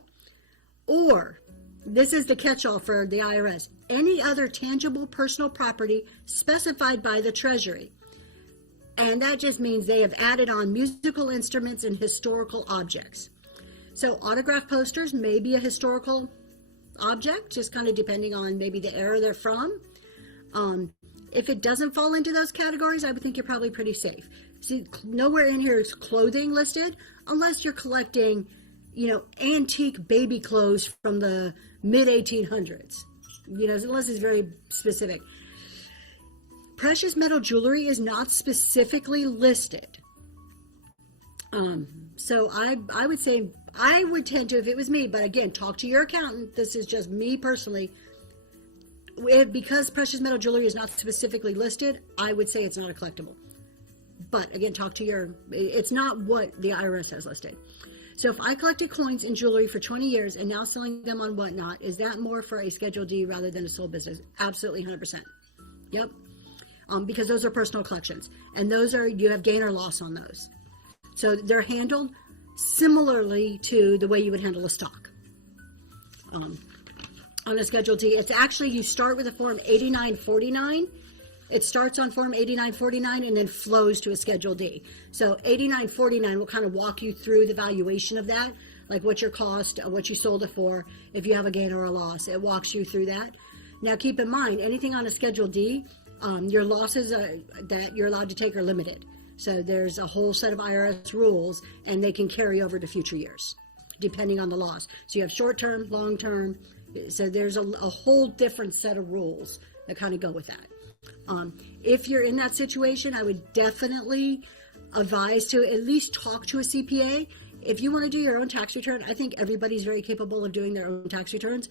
or this is the catch-all for the IRS, any other tangible personal property specified by the Treasury. And that just means they have added on musical instruments and historical objects. So autograph posters may be a historical object, just kind of depending on maybe the era they're from. If it doesn't fall into those categories, I would think you're probably pretty safe. See, nowhere in here is clothing listed, unless you're collecting, antique baby clothes from the mid-1800s, unless it's very specific. Precious metal jewelry is not specifically listed. So I would say, I would tend to, if it was me, but again, talk to your accountant. This is just me personally. Because precious metal jewelry is not specifically listed, I would say it's not a collectible. But again, it's not what the IRS has listed. So if I collected coins and jewelry for 20 years and now selling them on whatnot, is that more for a Schedule D rather than a sole business? Absolutely 100%. Yep. Because those are personal collections. And you have gain or loss on those. So they're handled similarly to the way you would handle a stock. On a Schedule D, it's actually, you start with a Form 8949. It starts on Form 8949 and then flows to a Schedule D. So 8949 will kind of walk you through the valuation of that, like what's your cost, what you sold it for, if you have a gain or a loss. It walks you through that. Now keep in mind, anything on a Schedule D, your losses that you're allowed to take are limited. So there's a whole set of IRS rules, and they can carry over to future years, depending on the loss. So you have short-term, long-term. So there's a whole different set of rules that kind of go with that. If you're in that situation, I would definitely advise to at least talk to a CPA. If you want to do your own tax return, I think everybody's very capable of doing their own tax returns.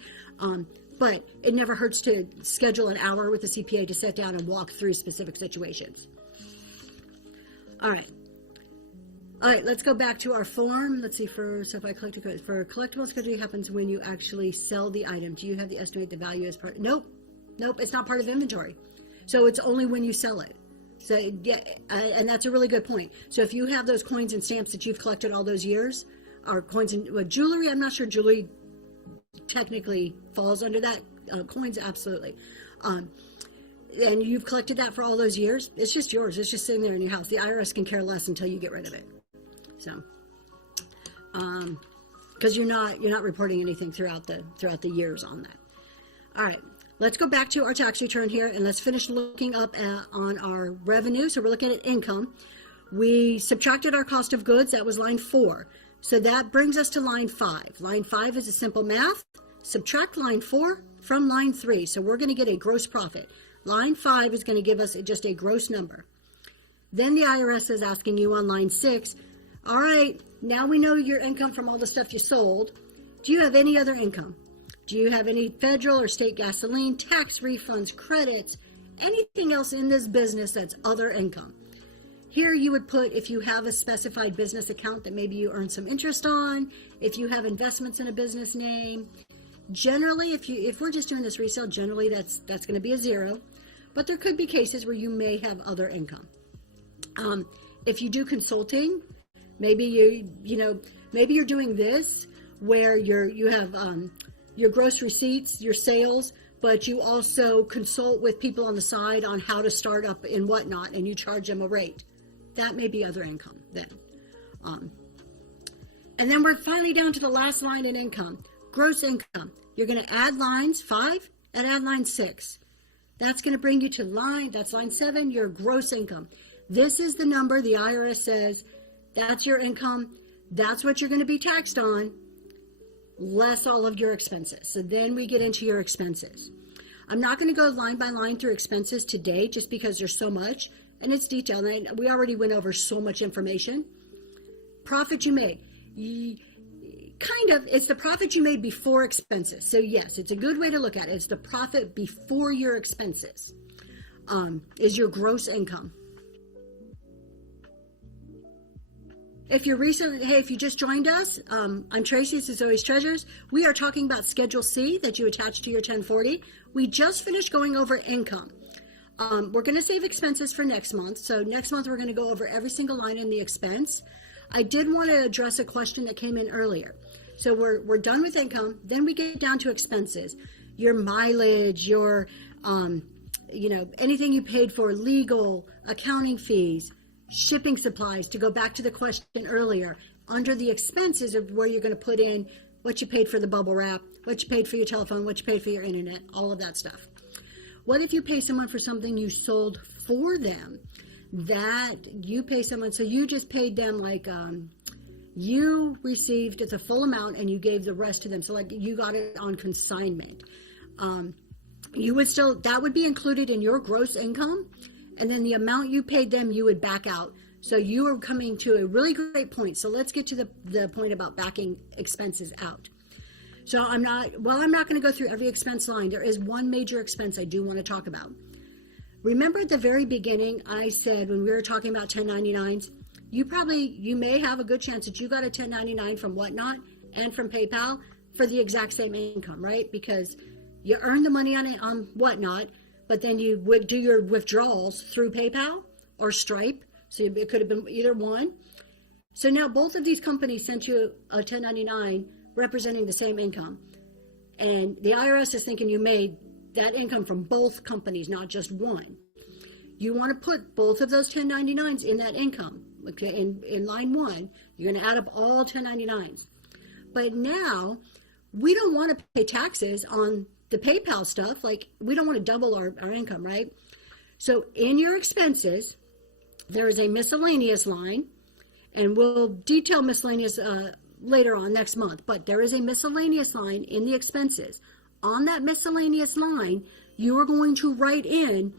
But it never hurts to schedule an hour with a CPA to sit down and walk through specific situations. All right, let's go back to our form. Let's see, for collectible Schedule happens when you actually sell the item. Do you have the estimate the value as part? Nope, it's not part of inventory. So it's only when you sell it. So yeah, and that's a really good point. So if you have those coins and stamps that you've collected all those years, our coins and jewelry. I'm not sure jewelry technically falls under that. Coins, absolutely. And you've collected that for all those years. It's just yours. It's just sitting there in your house. The IRS can care less until you get rid of it. So, because you're not reporting anything throughout the years on that. All right. Let's go back to our tax return here, and let's finish looking up on our revenue. So we're looking at income. We subtracted our cost of goods. That was line 4. So that brings us to line 5. Line 5 is a simple math. Subtract line 4 from line 3. So we're going to get a gross profit. Line 5 is going to give us just a gross number. Then the IRS is asking you on line 6, all right, now we know your income from all the stuff you sold. Do you have any other income? Do you have any federal or state gasoline, tax refunds, credits, anything else in this business that's other income? Here you would put if you have a specified business account that maybe you earn some interest on, if you have investments in a business name. Generally, if we're just doing this resale, generally that's going to be a 0. But there could be cases where you may have other income. If you do consulting, maybe maybe you're doing this where you have your gross receipts, your sales, but you also consult with people on the side on how to start up and whatnot, and you charge them a rate. That may be other income then. And then we're finally down to the last line in income, gross income. You're going to add lines 5 and add line 6. That's going to bring you to that's line 7, your gross income. This is the number the IRS says, that's your income. That's what you're going to be taxed on, less all of your expenses. So then we get into your expenses. I'm not going to go line by line through expenses today just because there's so much and it's detailed. And we already went over so much information. Profit you made. It's the profit you made before expenses. So yes, it's a good way to look at it. It's the profit before your expenses, is your gross income. If you just joined us, I'm Tracy, this is Zoe's Treasures. We are talking about Schedule C that you attach to your 1040. We just finished going over income. We're going to save expenses for next month. So next month we're going to go over every single line in the expense. I did want to address a question that came in earlier. So we're done with income. Then we get down to expenses. Your mileage, your, anything you paid for, legal, accounting fees, shipping supplies. To go back to the question earlier, under the expenses of where you're going to put in what you paid for the bubble wrap, what you paid for your telephone, what you paid for your internet, all of that stuff. What if you pay someone for something you sold for them? That you pay someone, so you just paid them like you received it's a full amount and you gave the rest to them. So like you got it on consignment. That would be included in your gross income, and then the amount you paid them you would back out. So you are coming to a really great point. So let's get to the point about backing expenses out. So I'm not going to go through every expense line. There is one major expense I do want to talk about. Remember at the very beginning, I said when we were talking about 1099s, you may have a good chance that you got a 1099 from Whatnot and from PayPal for the exact same income, right? Because you earn the money on Whatnot, but then you would do your withdrawals through PayPal or Stripe. So it could have been either one. So now both of these companies sent you a 1099 representing the same income. And the IRS is thinking you made that income from both companies, not just one. You want to put both of those 1099s in that income. Okay, in line 1, you're going to add up all 1099s. But now, we don't want to pay taxes on the PayPal stuff. Like, we don't want to double our income, right? So in your expenses, there is a miscellaneous line, and we'll detail miscellaneous later on next month, but there is a miscellaneous line in the expenses. On that miscellaneous line, you are going to write in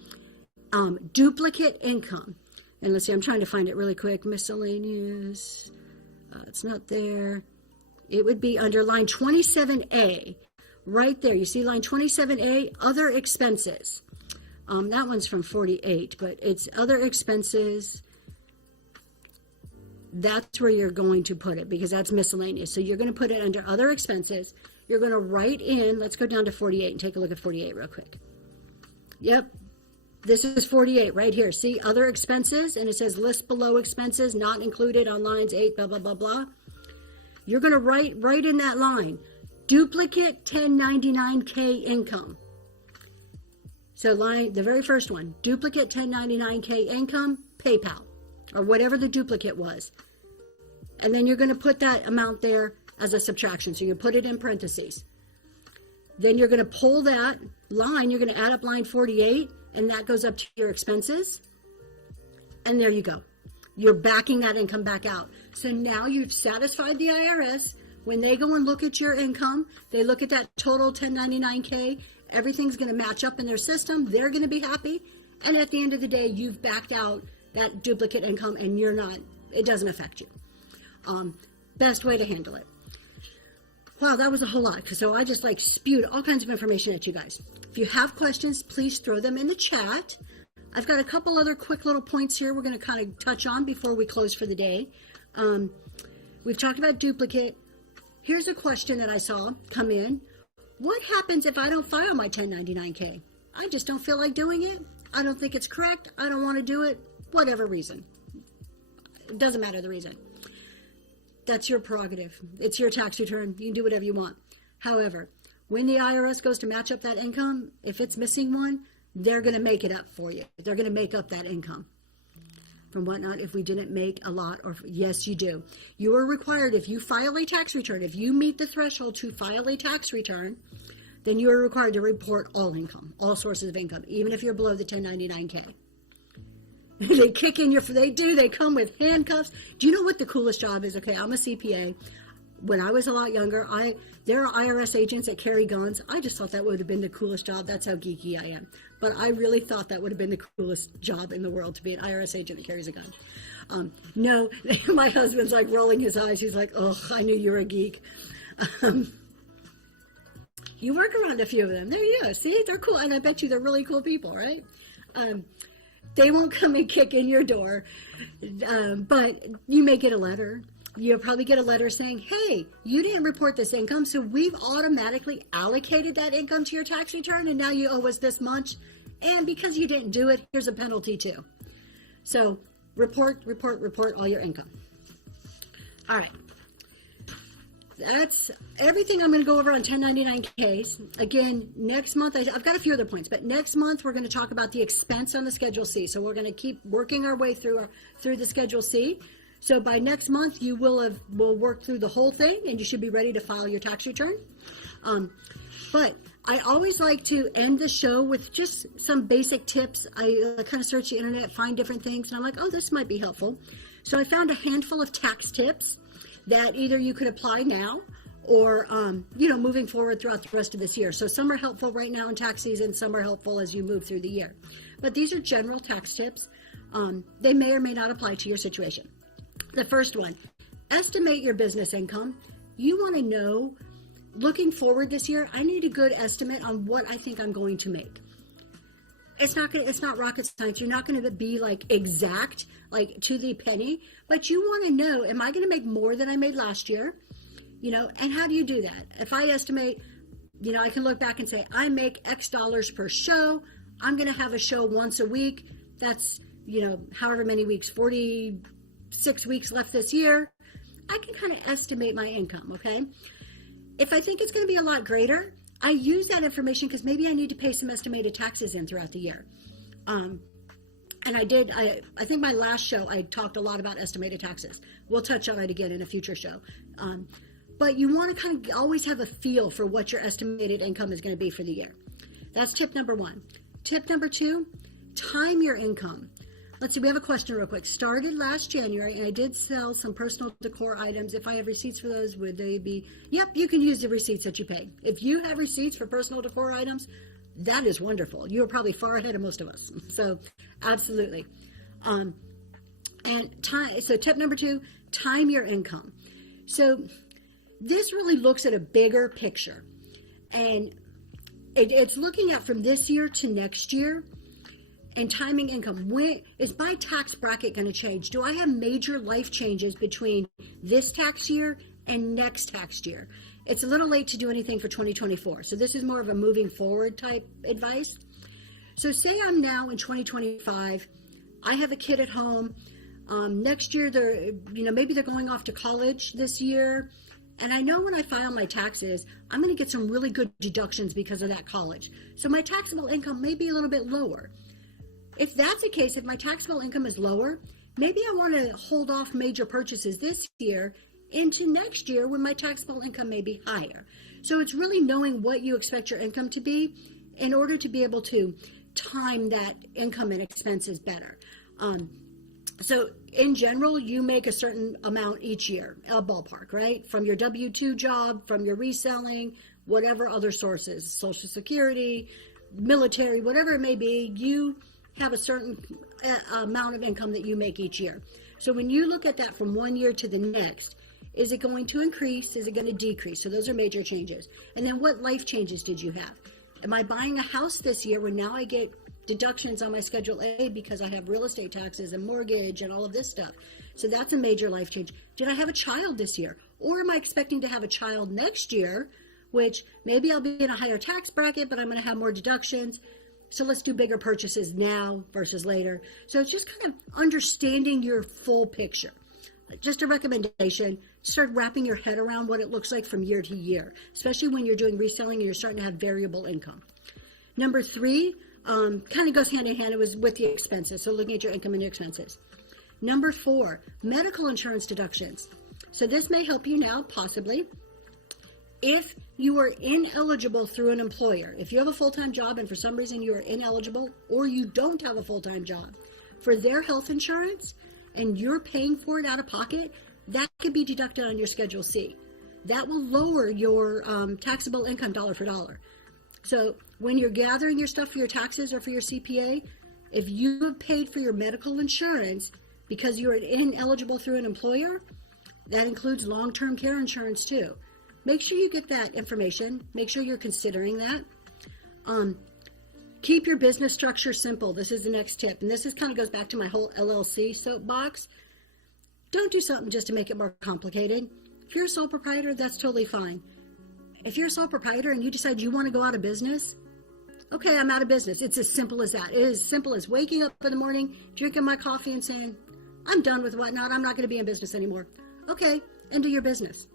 duplicate income. And let's see, I'm trying to find it really quick. Miscellaneous, it's not there. It would be under line 27A, right there. You see line 27A, other expenses. That one's from 48, but it's other expenses. That's where you're going to put it because that's miscellaneous. So you're going to put it under other expenses. You're going to write in, let's go down to 48 and take a look at 48 real quick. Yep. This is 48 right here. See, other expenses, and it says list below expenses not included on lines 8, blah, blah, blah, blah. you're going to write in that line, duplicate 1099K income. So the very first one, duplicate 1099K income, PayPal, or whatever the duplicate was. And then you're going to put that amount there as a subtraction. So you put it in parentheses. Then you're going to pull that line, you're going to add up line 48, and that goes up to your expenses. And there you go. You're backing that income back out. So now you've satisfied the IRS. When they go and look at your income, they look at that total 1099K, everything's going to match up in their system. They're going to be happy. And at the end of the day, you've backed out that duplicate income and it doesn't affect you. Best way to handle it. Wow, that was a whole lot. So I just spewed all kinds of information at you guys. If you have questions, please throw them in the chat. I've got a couple other quick little points here we're going to kind of touch on before we close for the day. We've talked about duplicate. Here's a question that I saw come in. What happens if I don't file my 1099K? I just don't feel like doing it. I don't think it's correct. I don't want to do it. Whatever reason. It doesn't matter the reason. That's your prerogative. It's your tax return. You can do whatever you want. However, when the IRS goes to match up that income, if it's missing one, they're going to make it up for you. They're going to make up that income from whatnot if we didn't make a lot. Or yes, you do. You are required, if you file a tax return, if you meet the threshold to file a tax return, then you are required to report all income, all sources of income, even if you're below the 1099K. They kick in they come with handcuffs. Do you know what the coolest job is? Okay, I'm a CPA. When I was a lot younger, there are IRS agents that carry guns. I just thought that would have been the coolest job. That's how geeky I am. But I really thought that would have been the coolest job in the world, to be an IRS agent that carries a gun. No, my husband's rolling his eyes. He's like, oh, I knew you were a geek. You work around a few of them. There you go. See, they're cool. And I bet you they're really cool people, right? They won't come and kick in your door, but you may get a letter. You'll probably get a letter saying, hey, you didn't report this income, so we've automatically allocated that income to your tax return, and now you owe us this much. And because you didn't do it, here's a penalty too. So report all your income. All right. That's everything I'm going to go over on 1099Ks. Again, next month, I've got a few other points, but next month we're going to talk about the expense on the Schedule C. So we're going to keep working our way through the Schedule C. So by next month, we'll work through the whole thing, and you should be ready to file your tax return. But I always like to end the show with just some basic tips. I kind of search the internet, find different things, and I'm like, oh, this might be helpful. So I found a handful of tax tips that either you could apply now or, moving forward throughout the rest of this year. So some are helpful right now in tax season, some are helpful as you move through the year. But these are general tax tips. They may or may not apply to your situation. The first one, estimate your business income. You want to know, looking forward this year, I need a good estimate on what I think I'm going to make. It's not rocket science. You're not going to be exact, to the penny, but you want to know, am I going to make more than I made last year? And how do you do that? If I estimate, I can look back and say, I make X dollars per show. I'm going to have a show once a week. That's, however many weeks, 46 weeks left this year. I can kind of estimate my income, okay? If I think it's going to be a lot greater, I use that information because maybe I need to pay some estimated taxes in throughout the year. And I think my last show, I talked a lot about estimated taxes. We'll touch on it again in a future show. But you want to kind of always have a feel for what your estimated income is going to be for the year. That's tip number one. Tip number two, time your income. Let's see, we have a question real quick. Started last January, and I did sell some personal decor items. If I have receipts for those, would they be? Yep, you can use the receipts that you pay. If you have receipts for personal decor items, that is wonderful. You're probably far ahead of most of us. So, absolutely. So tip number two, time your income. So this really looks at a bigger picture. And it's looking at from this year to next year. And timing income. When is my tax bracket going to change? Do I have major life changes between this tax year and next tax year? It's a little late to do anything for 2024. So this is more of a moving forward type advice. So say I'm now in 2025. I have a kid at home. Next year, maybe they're going off to college this year. And I know when I file my taxes, I'm going to get some really good deductions because of that college. So my taxable income may be a little bit lower. If that's the case, if my taxable income is lower, maybe I want to hold off major purchases this year into next year when my taxable income may be higher. So it's really knowing what you expect your income to be in order to be able to time that income and expenses better. So in general, you make a certain amount each year, a ballpark, right? From your W-2 job, from your reselling, whatever other sources, Social Security, military, whatever it may be, you have a certain amount of income that you make each year. So when you look at that from one year to the next, is it going to increase? Is it going to decrease? So those are major changes. And then what life changes did you have? Am I buying a house this year when now I get deductions on my Schedule A because I have real estate taxes and mortgage and all of this stuff? So that's a major life change. Did I have a child this year? Or am I expecting to have a child next year, which maybe I'll be in a higher tax bracket, but I'm going to have more deductions. So let's do bigger purchases now versus later. So it's just kind of understanding your full picture. Just a recommendation, start wrapping your head around what it looks like from year to year, especially when you're doing reselling and you're starting to have variable income. Number 3, kind of goes hand in hand, it was with the expenses, so looking at your income and your expenses. Number 4, medical insurance deductions. So this may help you now, possibly, if you are ineligible through an employer. If you have a full-time job and for some reason you are ineligible or you don't have a full-time job, for their health insurance and you're paying for it out of pocket, that could be deducted on your Schedule C. That will lower your taxable income dollar for dollar. So when you're gathering your stuff for your taxes or for your CPA, if you have paid for your medical insurance because you're ineligible through an employer, that includes long-term care insurance too. Make sure you get that information. Make sure you're considering that. Keep your business structure simple. This is the next tip. And this kind of goes back to my whole LLC soapbox. Don't do something just to make it more complicated. If you're a sole proprietor, that's totally fine. If you're a sole proprietor and you decide you want to go out of business, okay, I'm out of business. It's as simple as that. It is as simple as waking up in the morning, drinking my coffee and saying, I'm done with whatnot. I'm not going to be in business anymore. Okay, end of your business.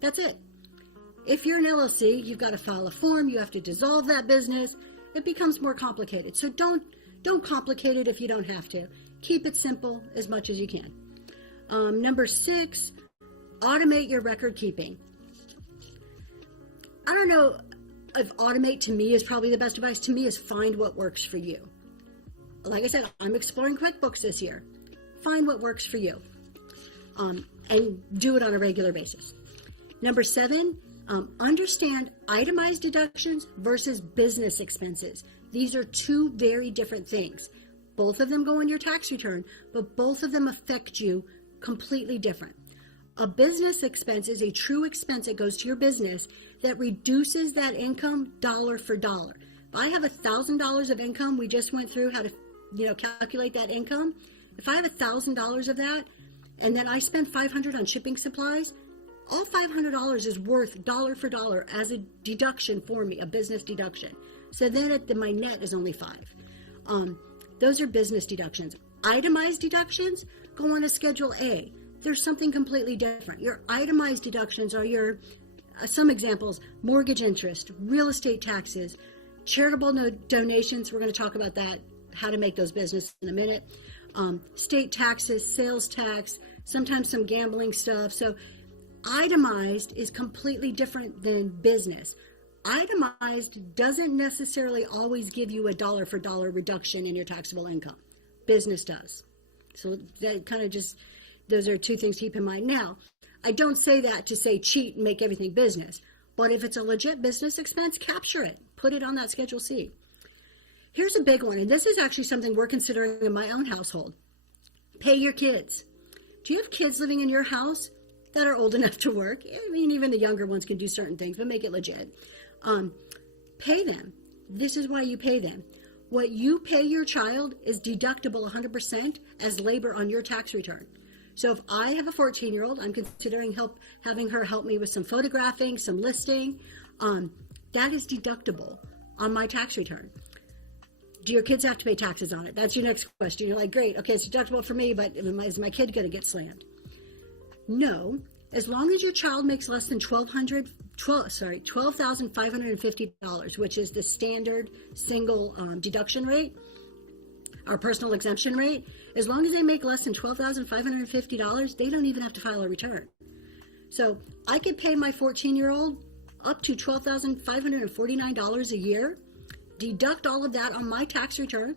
That's it. If you're an LLC, you've got to file a form. You have to dissolve that business. It becomes more complicated. So don't complicate it if you don't have to. Keep it simple as much as you can. Number 6, automate your record keeping. I don't know if automate to me is probably the best advice. To me is find what works for you. Like I said, I'm exploring QuickBooks this year. Find what works for you and do it on a regular basis. Number 7, understand itemized deductions versus business expenses. These are two very different things. Both of them go in your tax return, but both of them affect you completely different. A business expense is a true expense that goes to your business that reduces that income dollar for dollar. If I have $1,000 of income, we just went through how to calculate that income. If I have $1,000 of that and then I spend $500 on shipping supplies, all $500 is worth dollar for dollar as a deduction for me, a business deduction. So then my net is only $5. Those are business deductions. Itemized deductions go on a Schedule A. There's something completely different. Your itemized deductions are your, some examples, mortgage interest, real estate taxes, charitable donations. We're going to talk about that, how to make those business in a minute. State taxes, sales tax, sometimes some gambling stuff. So itemized is completely different than business. Itemized doesn't necessarily always give you a dollar for dollar reduction in your taxable income. Business does. So that kind of just, those are two things to keep in mind. Now, I don't say that to say cheat and make everything business, but if it's a legit business expense, capture it. Put it on that Schedule C. Here's a big one, and this is actually something we're considering in my own household. Pay your kids. Do you have kids living in your house that are old enough to work? I mean, even the younger ones can do certain things, but make it legit. Pay them. This is why you pay them. What you pay your child is deductible 100% as labor on your tax return. So if I have a 14-year-old, I'm considering having her help me with some photographing, some listing. That is deductible on my tax return. Do your kids have to pay taxes on it? That's your next question. You're like, great, okay, it's deductible for me, but is my kid going to get slammed? No. as long as your child makes less than $12,550, which is the standard single deduction rate, our personal exemption rate, as long as they make less than $12,550, they don't even have to file a return. So I could pay my 14-year-old up to $12,549 a year, deduct all of that on my tax return,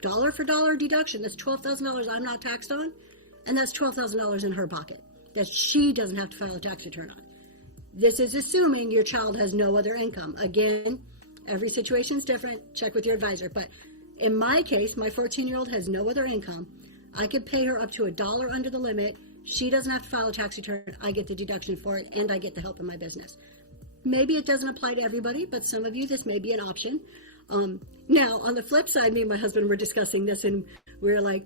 dollar for dollar deduction. That's $12,000 I'm not taxed on, and that's $12,000 in her pocket that she doesn't have to file a tax return on. This is assuming your child has no other income. Again, every situation is different. Check with your advisor. But in my case, my 14-year-old has no other income. I could pay her up to $1 under the limit. She doesn't have to file a tax return. I get the deduction for it, and I get the help in my business. Maybe it doesn't apply to everybody, but some of you, this may be an option. Now, on the flip side, me and my husband were discussing this, and we were like,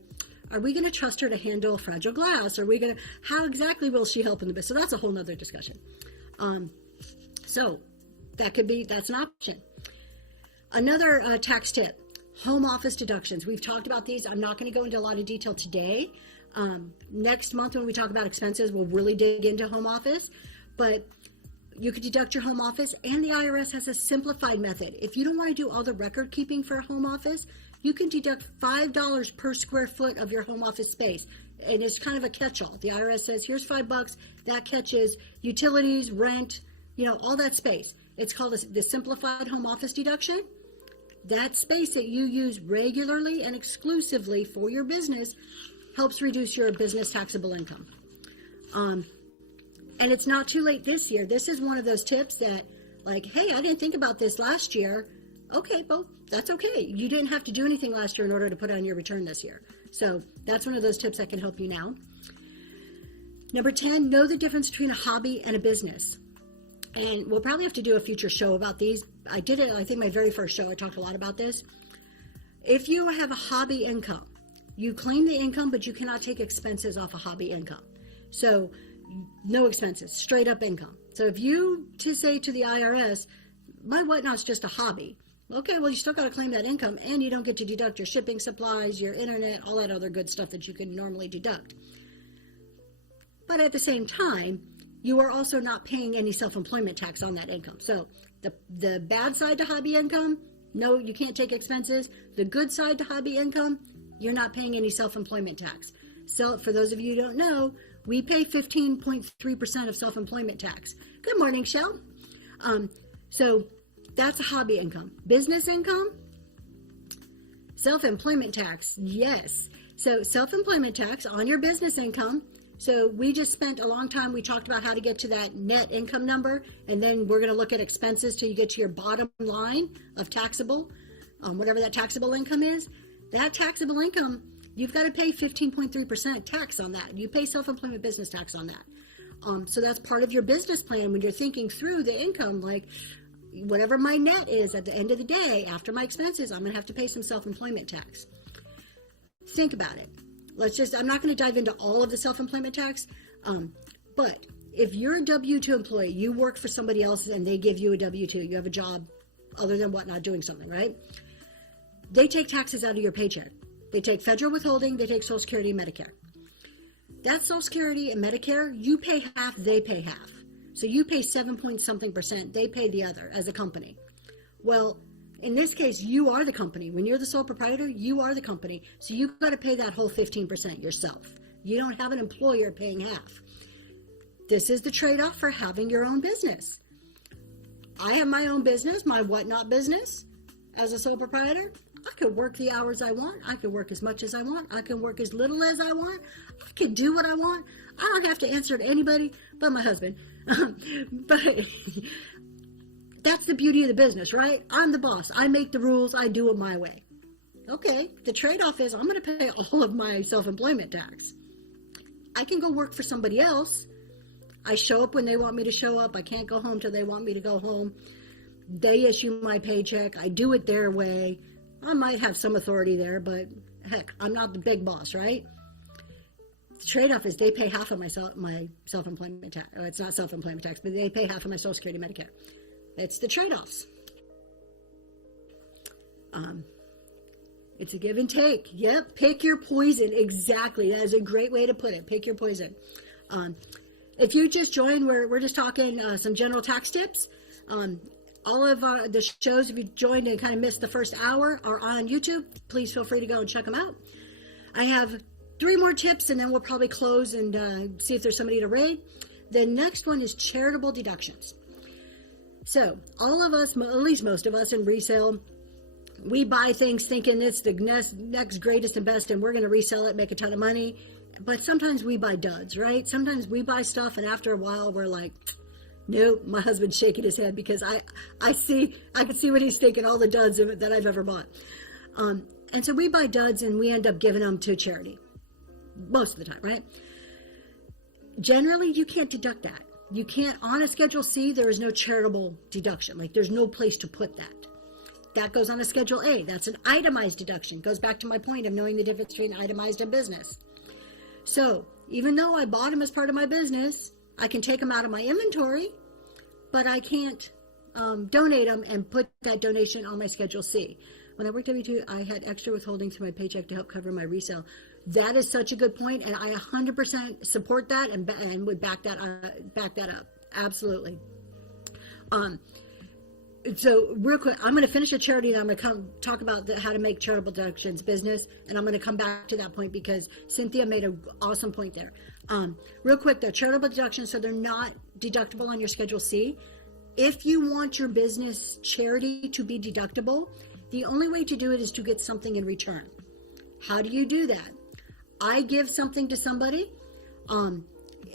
are we going to trust her to handle fragile glass? How exactly will she help in the business? So that's a whole nother discussion. So that's an option. Another tax tip, home office deductions. We've talked about these. I'm not going to go into a lot of detail today. Next month when we talk about expenses, we'll really dig into home office, but you could deduct your home office, and the IRS has a simplified method. If you don't want to do all the record keeping for a home office, you can deduct $5 per square foot of your home office space. And it's kind of a catch-all. The IRS says, here's $5, that catches utilities, rent, all that space. It's called the simplified home office deduction. That space that you use regularly and exclusively for your business helps reduce your business taxable income. And it's not too late this year. This is one of those tips that, like, hey, I didn't think about this last year. Okay, well, that's okay. You didn't have to do anything last year in order to put on your return this year. So that's one of those tips that can help you now. Number 10, know the difference between a hobby and a business. And we'll probably have to do a future show about these. I did it, I think my very first show, I talked a lot about this. If you have a hobby income, you claim the income, but you cannot take expenses off a hobby income. So no expenses, straight up income. So if you say to the IRS, my whatnot's just a hobby. Okay, well, you still got to claim that income, and you don't get to deduct your shipping supplies, your internet, all that other good stuff that you can normally deduct. But at the same time, you are also not paying any self-employment tax on that income. So the bad side to hobby income, no, you can't take expenses. The good side to hobby income, you're not paying any self-employment tax. So for those of you who don't know, we pay 15.3% of self-employment tax. Good morning, Shell. So that's a hobby income. Business income, self-employment tax, yes. So self-employment tax on your business income. So we just spent a long time, we talked about how to get to that net income number, and then we're going to look at expenses till you get to your bottom line of taxable, whatever that taxable income is. That taxable income, you've got to pay 15.3% tax on that. You pay self-employment business tax on that. So that's part of your business plan when you're thinking through the income, like whatever my net is at the end of the day, after my expenses, I'm going to have to pay some self-employment tax. Think about it. I'm not going to dive into all of the self-employment tax, but if you're a W-2 employee, you work for somebody else and they give you a W-2, you have a job other than whatnot doing something, right? They take taxes out of your paycheck. They take federal withholding, they take Social Security and Medicare. That Social Security and Medicare, you pay half, they pay half. So you pay 7-point-something%, they pay the other as a company. Well, in this case, you are the company. When you're the sole proprietor, you are the company. So you've got to pay that whole 15% yourself. You don't have an employer paying half. This is the trade-off for having your own business. I have my own business, my whatnot business, as a sole proprietor. I could work the hours I want. I could work as much as I want. I can work as little as I want. I can do what I want. I don't have to answer to anybody but my husband. But that's the beauty of the business, right? I'm the boss. I make the rules. I do it my way. Okay, the trade-off is I'm going to pay all of my self-employment tax. I can go work for somebody else. I show up when they want me to show up. I can't go home till they want me to go home. They issue my paycheck. I do it their way. I might have some authority there, but heck, I'm not the big boss, right? The trade-off is they pay half of my self-employment tax. It's not self-employment tax, but they pay half of my Social Security and Medicare. It's the trade-offs. It's a give and take. Yep, pick your poison. Exactly. That is a great way to put it. Pick your poison. if you just joined, we're just talking some general tax tips. All of the shows, if you joined and kind of missed the first hour, are on YouTube. Please feel free to go and check them out. I have 3 more tips, and then we'll probably close and see if there's somebody to raid. The next one is charitable deductions. So all of us, at least most of us in resale, we buy things thinking it's the next greatest and best, and we're going to resell it, make a ton of money. But sometimes we buy duds, right? Sometimes we buy stuff, and after a while, we're like, nope. My husband's shaking his head because I can see what he's thinking, all the duds that I've ever bought. And so we buy duds, and we end up giving them to charity most of the time, right? Generally, you can't deduct that. You can't, on a Schedule C, there is no charitable deduction. Like, there's no place to put that. That goes on a Schedule A. That's an itemized deduction. Goes back to my point of knowing the difference between itemized and business. So, even though I bought them as part of my business, I can take them out of my inventory, but I can't donate them and put that donation on my Schedule C. When I worked W-2, I had extra withholdings from my paycheck to help cover my resale. That is such a good point, and I 100% support that and would back that up. Absolutely. So real quick, I'm going to finish a charity, and I'm going to talk about how to make charitable deductions business, and I'm going to come back to that point because Cynthia made an awesome point there. Real quick, they're charitable deductions, so they're not deductible on your Schedule C. If you want your business charity to be deductible, the only way to do it is to get something in return. How do you do that? I give something to somebody, and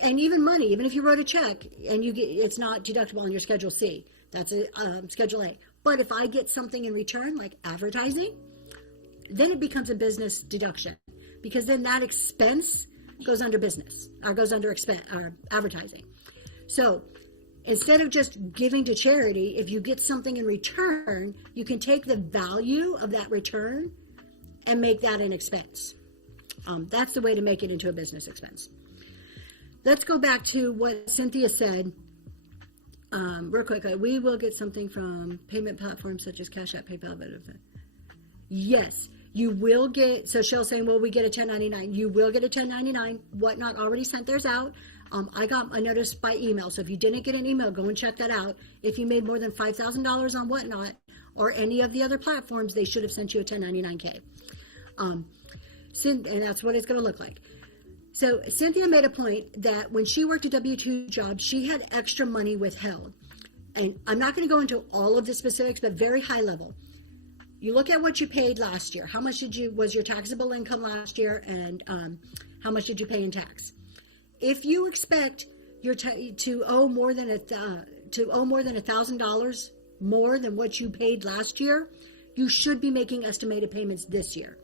even money, even if you wrote a check and it's not deductible on your Schedule C. That's a Schedule A. But if I get something in return, like advertising, then it becomes a business deduction, because then that expense goes under business or goes under expense or advertising. So instead of just giving to charity, if you get something in return, you can take the value of that return and make that an expense. That's the way to make it into a business expense. Let's go back to what Cynthia said. Real quick, we will get something from payment platforms such as Cash App, PayPal. Yes, you will get. So Shell's saying, well, we get a 1099. You will get a 1099. Whatnot already sent theirs out. I got a notice by email. So if you didn't get an email, go and check that out. If you made more than $5,000 on Whatnot or any of the other platforms, they should have sent you a 1099K. And that's what it's going to look like. So Cynthia made a point that when she worked a W-2 job, she had extra money withheld. And I'm not going to go into all of the specifics, but very high level. You look at what you paid last year. How much was your taxable income last year, and how much did you pay in tax? If you expect to owe more than $1,000 more than what you paid last year, you should be making estimated payments this year.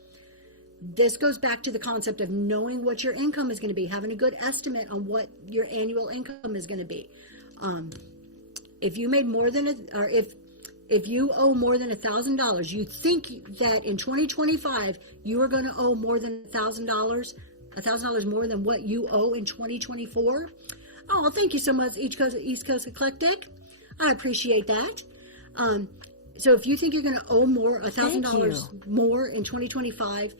This goes back to the concept of knowing what your income is going to be, having a good estimate on what your annual income is going to be. If you made more than if you owe more than $1,000, you think that in 2025 you are going to owe more than $1,000 more than what you owe in 2024. Oh, thank you so much, East Coast Eclectic. I appreciate that. So if you think you're going to owe $1,000 more in 2025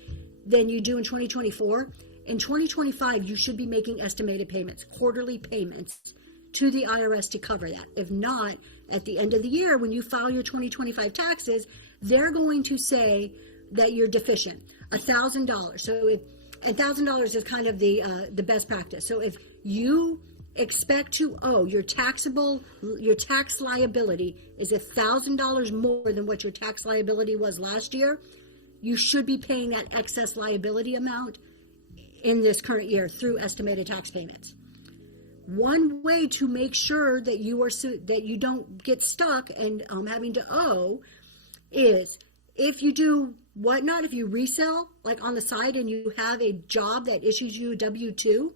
than you do in 2024, in 2025 you should be making estimated payments, quarterly payments to the IRS to cover that. If not, at the end of the year when you file your 2025 taxes, they're going to say that you're deficient, $1,000. So if $1,000 is kind of the best practice. So if you expect to owe your tax liability is $1,000 more than what your tax liability was last year, you should be paying that excess liability amount in this current year through estimated tax payments. One way to make sure that you don't get stuck and having to owe is if you do Whatnot, if you resell like on the side and you have a job that issues you a W-2,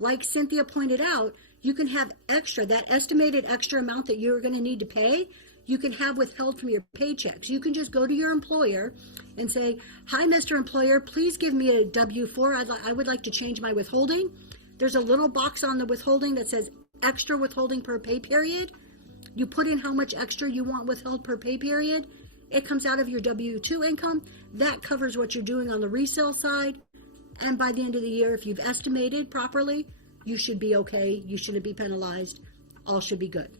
like Cynthia pointed out, you can have extra, that estimated extra amount that you're going to need to pay, you can have withheld from your paychecks. You can just go to your employer and say, hi, Mr. Employer, please give me a W-4. I would like to change my withholding. There's a little box on the withholding that says extra withholding per pay period. You put in how much extra you want withheld per pay period. It comes out of your W-2 income. That covers what you're doing on the resale side. And by the end of the year, if you've estimated properly, you should be okay. You shouldn't be penalized. All should be good.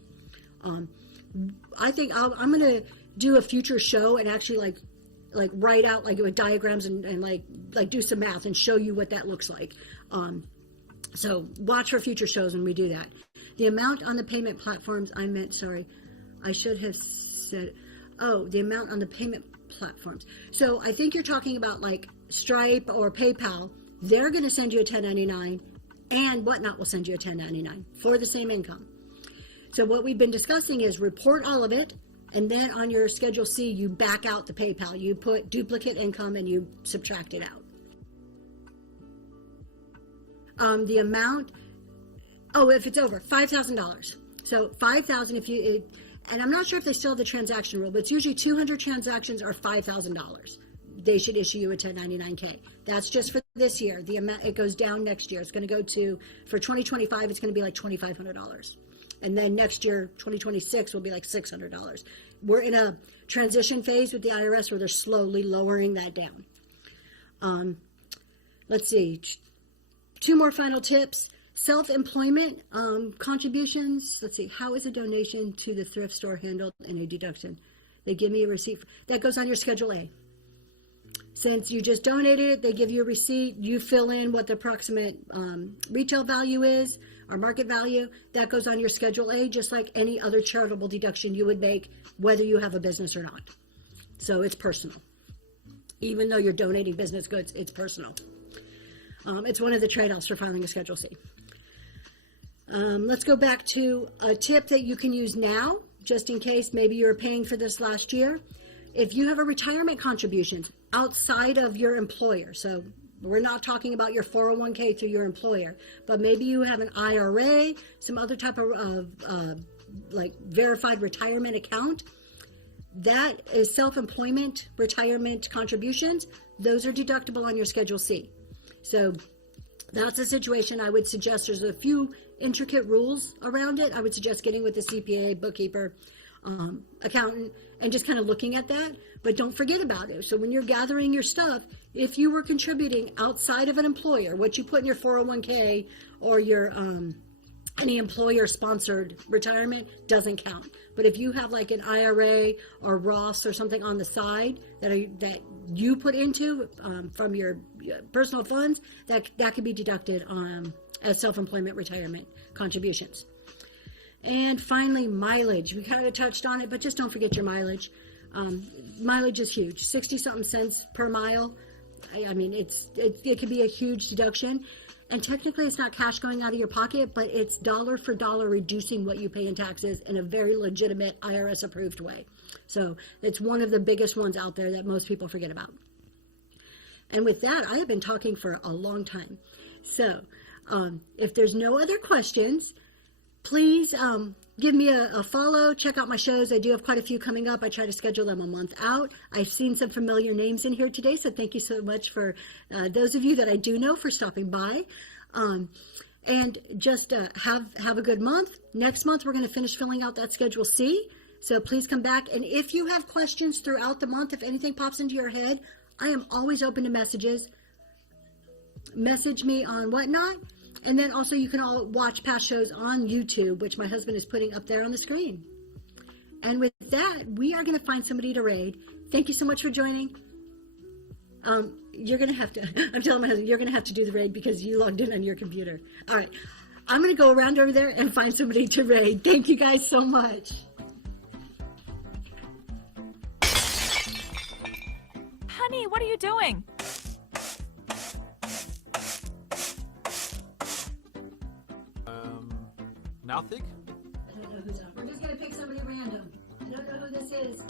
I think I'm going to do a future show and actually like write out like with diagrams and like do some math and show you what that looks like. So watch for future shows when we do that. The amount on the payment platforms, I should have said, the amount on the payment platforms. So I think you're talking about like Stripe or PayPal. They're going to send you a 1099, and Whatnot will send you a 1099 for the same income. So what we've been discussing is report all of it, and then on your Schedule C, you back out the PayPal. You put duplicate income and you subtract it out. The amount, if it's over $5,000. So $5,000 and I'm not sure if they still have the transaction rule, but it's usually 200 transactions or $5,000. They should issue you a 1099-K. That's just for this year. The amount, it goes down next year. It's going to go to, for 2025, it's going to be like $2,500. And then next year, 2026, will be like $600. We're in a transition phase with the IRS where they're slowly lowering that down. Let's see. 2 more final tips. Self-employment contributions. Let's see. How is a donation to the thrift store handled in a deduction? They give me a receipt. That goes on your Schedule A. Since you just donated it, they give you a receipt. You fill in what the approximate retail value is, or market value. That goes on your Schedule A, just like any other charitable deduction you would make, whether you have a business or not. So it's personal. Even though you're donating business goods, it's personal. It's one of the trade-offs for filing a Schedule C. Let's go back to a tip that you can use now, just in case maybe you were paying for this last year. If you have a retirement contribution outside of your employer, so we're not talking about your 401k through your employer, but maybe you have an IRA, some other type of like verified retirement account, that is self-employment retirement contributions. Those are deductible on your Schedule C. So that's a situation I would suggest. There's a few intricate rules around it. I would suggest getting with the CPA, bookkeeper, accountant, and just kind of looking at that. But don't forget about it. So when you're gathering your stuff, if you were contributing outside of an employer, what you put in your 401k or your any employer-sponsored retirement doesn't count. But if you have like an IRA or Roth or something on the side that you put into from your personal funds, that can be deducted as self-employment retirement contributions. And finally, mileage. We kind of touched on it, but just don't forget your mileage. Mileage is huge. 60-something cents per mile. I mean, it could be a huge deduction. And technically, it's not cash going out of your pocket, but it's dollar for dollar reducing what you pay in taxes in a very legitimate IRS-approved way. So it's one of the biggest ones out there that most people forget about. And with that, I have been talking for a long time. So if there's no other questions, please give me a follow. Check out my shows. I do have quite a few coming up. I try to schedule them a month out. I've seen some familiar names in here today, so thank you so much for those of you that I do know for stopping by. And just have a good month. Next month, we're going to finish filling out that Schedule C. So please come back. And if you have questions throughout the month, if anything pops into your head, I am always open to messages. Message me on Whatnot. And then also you can all watch past shows on YouTube, which my husband is putting up there on the screen. And with that, we are going to find somebody to raid. Thank you so much for joining. You're going to have to, I'm telling my husband, you're going to have to do the raid because you logged in on your computer. All right. I'm going to go around over there and find somebody to raid. Thank you guys so much. Honey, what are you doing? Nothing? I don't know who's up. We're just going to pick somebody random. I don't know who this is.